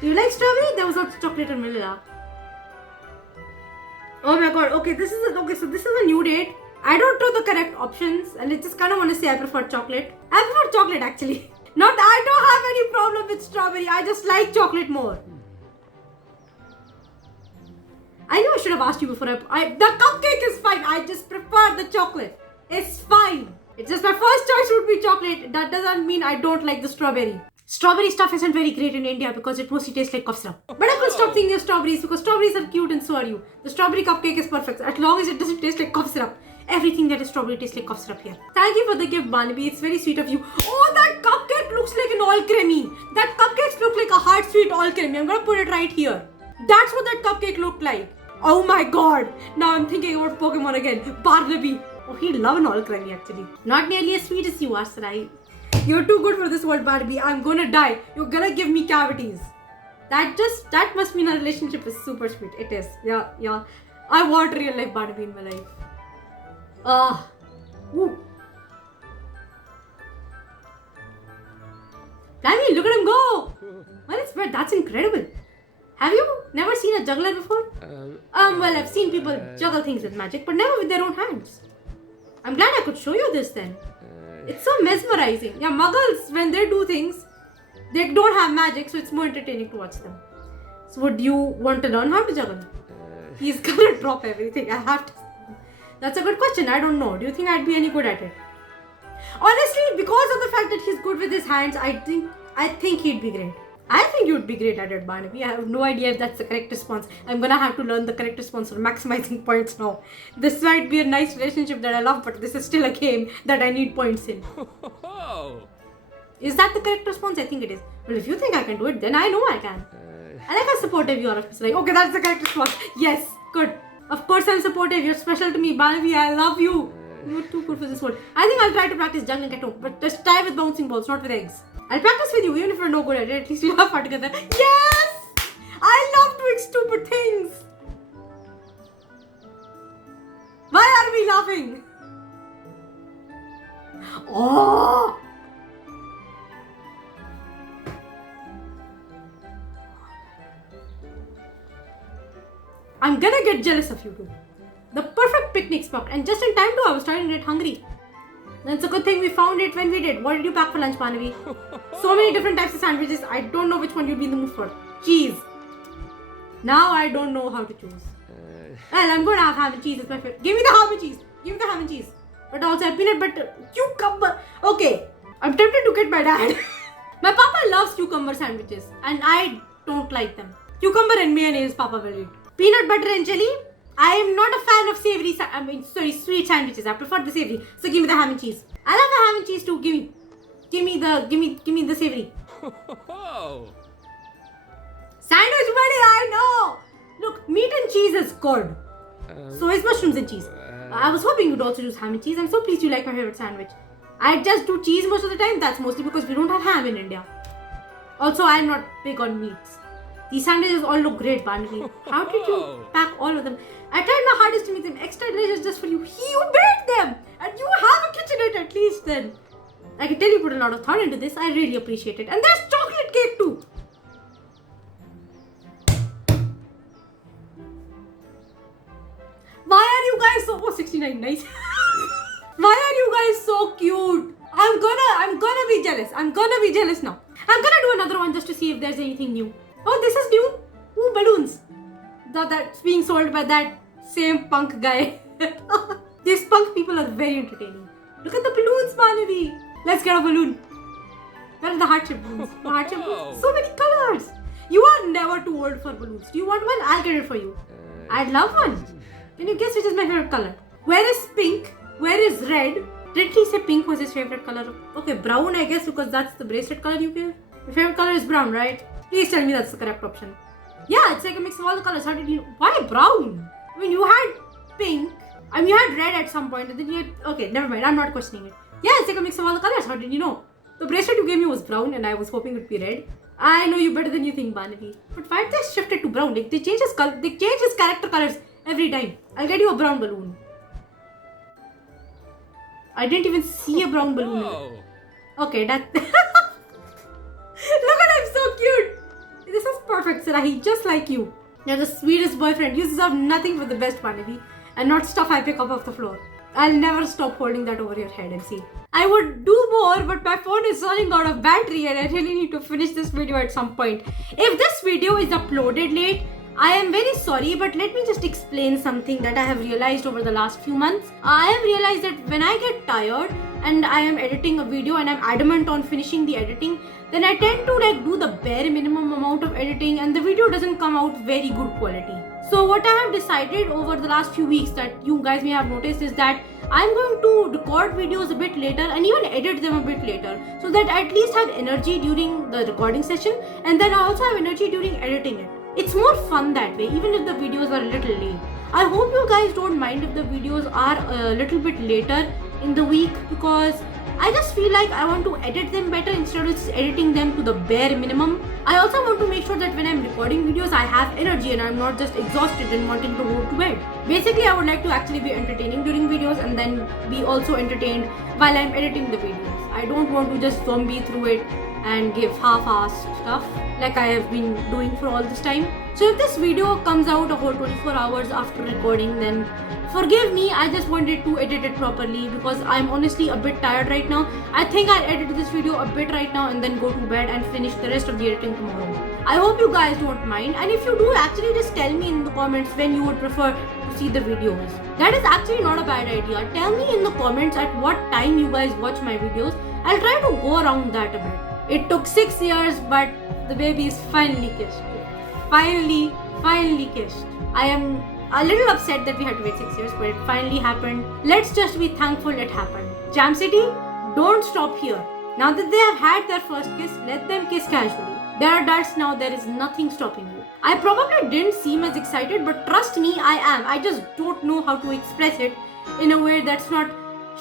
Do you like strawberry? There was also chocolate and vanilla. Oh my god. Okay, so this is a new date. I don't know the correct options and I just kind of want to say I prefer chocolate. I prefer chocolate actually. Not I don't have any problem with strawberry. I just like chocolate more. I know I should have asked you before. The cupcake is fine. I just prefer the chocolate. It's fine. It's just my first choice would be chocolate. That doesn't mean I don't like the strawberry. Strawberry stuff isn't very great in India because it mostly tastes like cough syrup. But I could stop thinking of strawberries because strawberries are cute and so are you. The strawberry cupcake is perfect as long as it doesn't taste like cough syrup. Everything that is strawberry tastes like cough syrup here. Thank you for the gift, Barnaby. It's very sweet of you. Oh, that cupcake looks like an all creamy. That cupcakes look like a hard sweet all creamy. I'm gonna put it right here. That's what that cupcake looked like. Oh my god. Now I'm thinking about Pokemon again. Barnaby. Oh, he'd love an all creamy actually. Not nearly as sweet as you are, Sarahi. You're too good for this world, Barnaby. I'm gonna die. You're gonna give me cavities. That must mean our relationship is super sweet. It is. Yeah. I want real life Barnaby in my life. Woo. Barnaby, look at him go. That's incredible. Have you never seen a juggler before? Well, I've seen people juggle things with magic, but never with their own hands. I'm glad I could show you this then. It's so mesmerizing. Yeah, muggles, when they do things, they don't have magic, so it's more entertaining to watch them. So would you want to learn how to juggle? He's gonna drop everything. I have to. That's a good question. I don't know. Do you think I'd be any good at it? Honestly, because of the fact that he's good with his hands, I think he'd be great. I think you'd be great at it, Barnaby. I have no idea if that's the correct response. I'm gonna have to learn the correct response for maximizing points now. This might be a nice relationship that I love, but this is still a game that I need points in. Is that the correct response? I think it is. Well, if you think I can do it, then I know I can. I like how supportive you are of me. Like, okay, that's the correct response. Yes, good. Of course I'm supportive. You're special to me, Barnaby. I love you. You're too good for this world. I think I'll try to practice juggling at home, but just try with bouncing balls, not with eggs. I'll practice with you, even if we're no good at it. At least we'll have fun together. Yes! I love doing stupid things. Why are we laughing? Oh! I'm gonna get jealous of you two. The perfect picnic spot, and just in time too, I was starting to get hungry. That's a good thing we found it when we did. What did you pack for lunch, Barnaby? So many different types of sandwiches. I don't know which one you'd be in the mood for. Cheese. Now I don't know how to choose. Well, I'm going to have ham and cheese. It's my favorite. Give me the ham and cheese. Give me the ham and cheese. But also have peanut butter. Cucumber. Okay. I'm tempted to get my dad. My papa loves cucumber sandwiches. And I don't like them. Cucumber and mayonnaise, papa will eat. Peanut butter and jelly. I am not a fan of sweet sandwiches. I prefer the savory. So give me the ham and cheese. I love the ham and cheese too. Give me the savory. Sandwich buddy, I know. Look, meat and cheese is good. So is mushrooms and cheese. I was hoping you'd also choose ham and cheese. I'm so pleased you like my favorite sandwich. I just do cheese most of the time. That's mostly because we don't have ham in India. Also, I'm not big on meats. These sandwiches all look great, Barnaby. How did you pack all of them? I tried my hardest to make them extra delicious just for you. You baked them! And you have a kitchenette at least then. I can tell you put a lot of thought into this. I really appreciate it. And there's chocolate cake too. Why are you guys so... Oh, 69, nice. Why are you guys so cute? I'm gonna be jealous. I'm gonna be jealous now. I'm gonna do another one just to see if there's anything new. Oh, this is new. Ooh, balloons. That's being sold by that same punk guy. These punk people are very entertaining. Look at the balloons, Barnaby. Let's get a balloon. Where are the heart-shaped balloons? The heart-shaped balloons. So many colors. You are never too old for balloons. Do you want one? I'll get it for you. I'd love one. Can you guess which is my favorite color? Where is pink? Where is red? Didn't he say pink was his favorite color? Okay, brown I guess because that's the bracelet color you gave. Your favorite color is brown, right? Please tell me that's the correct option. Yeah, it's like a mix of all the colors. How did you... Why brown? I mean, you had pink. I mean, you had red at some point and then you had... Okay, never mind. I'm not questioning it. Yeah, it's like a mix of all the colors. How did you know? The bracelet you gave me was brown and I was hoping it would be red. I know you better than you think, Barnaby. But why did they shift it to brown? Like, they change his color. They change his character colors every time. I'll get you a brown balloon. I didn't even see a brown balloon. Okay, that... Look at him, so cute. This is perfect, Sarahi, just like you. You're the sweetest boyfriend. You deserve nothing but the best, Barnaby. And not stuff I pick up off the floor. I'll never stop holding that over your head and see. I would do more, but my phone is running out of battery and I really need to finish this video at some point. If this video is uploaded late, I am very sorry, but let me just explain something that I have realized over the last few months. I have realized that when I get tired and I am editing a video and I'm adamant on finishing the editing, then I tend to do the bare minimum amount of editing and the video doesn't come out very good quality. So what I have decided over the last few weeks that you guys may have noticed is that I'm going to record videos a bit later and even edit them a bit later so that I at least have energy during the recording session and then I also have energy during editing it. It's more fun that way, even if the videos are a little late. I hope you guys don't mind if the videos are a little bit later in the week because I just feel like I want to edit them better instead of just editing them to the bare minimum. I also want to make sure that when I'm recording videos, I have energy and I'm not just exhausted and wanting to go to bed. Basically, I would like to actually be entertaining during videos and then be also entertained while I'm editing the videos. I don't want to just zombie through it and give half-assed stuff like I have been doing for all this time. So if this video comes out a whole 24 hours after recording, then forgive me, I just wanted to edit it properly because I'm honestly a bit tired right now. I think I'll edit this video a bit right now and then go to bed and finish the rest of the editing tomorrow. I hope you guys don't mind, and if you do, actually just tell me in the comments when you would prefer to see the videos. That is actually not a bad idea. Tell me in the comments at what time you guys watch my videos. I'll try to go around that a bit. It took 6 years, but the baby is finally kissed. Finally kissed. I am a little upset that we had to wait 6 years, but it finally happened. Let's just be thankful it happened. Jam City, don't stop here. Now that they have had their first kiss, let them kiss casually. They are adults now, there is nothing stopping you. I probably didn't seem as excited, but trust me, I am. I just don't know how to express it in a way that's not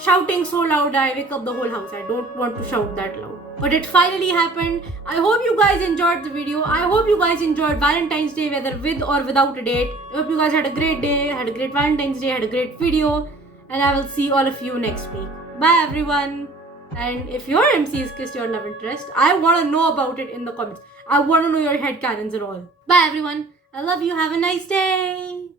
shouting so loud I wake up the whole house. I don't want to shout that loud. But it finally happened. I hope you guys enjoyed the video. I hope you guys enjoyed Valentine's Day, whether with or without a date. I hope you guys had a great day, had a great Valentine's Day, had a great video. And I will see all of you next week. Bye everyone. And if your MCs kissed your love interest, I want to know about it in the comments. I want to know your headcanons and all. Bye everyone. I love you. Have a nice day.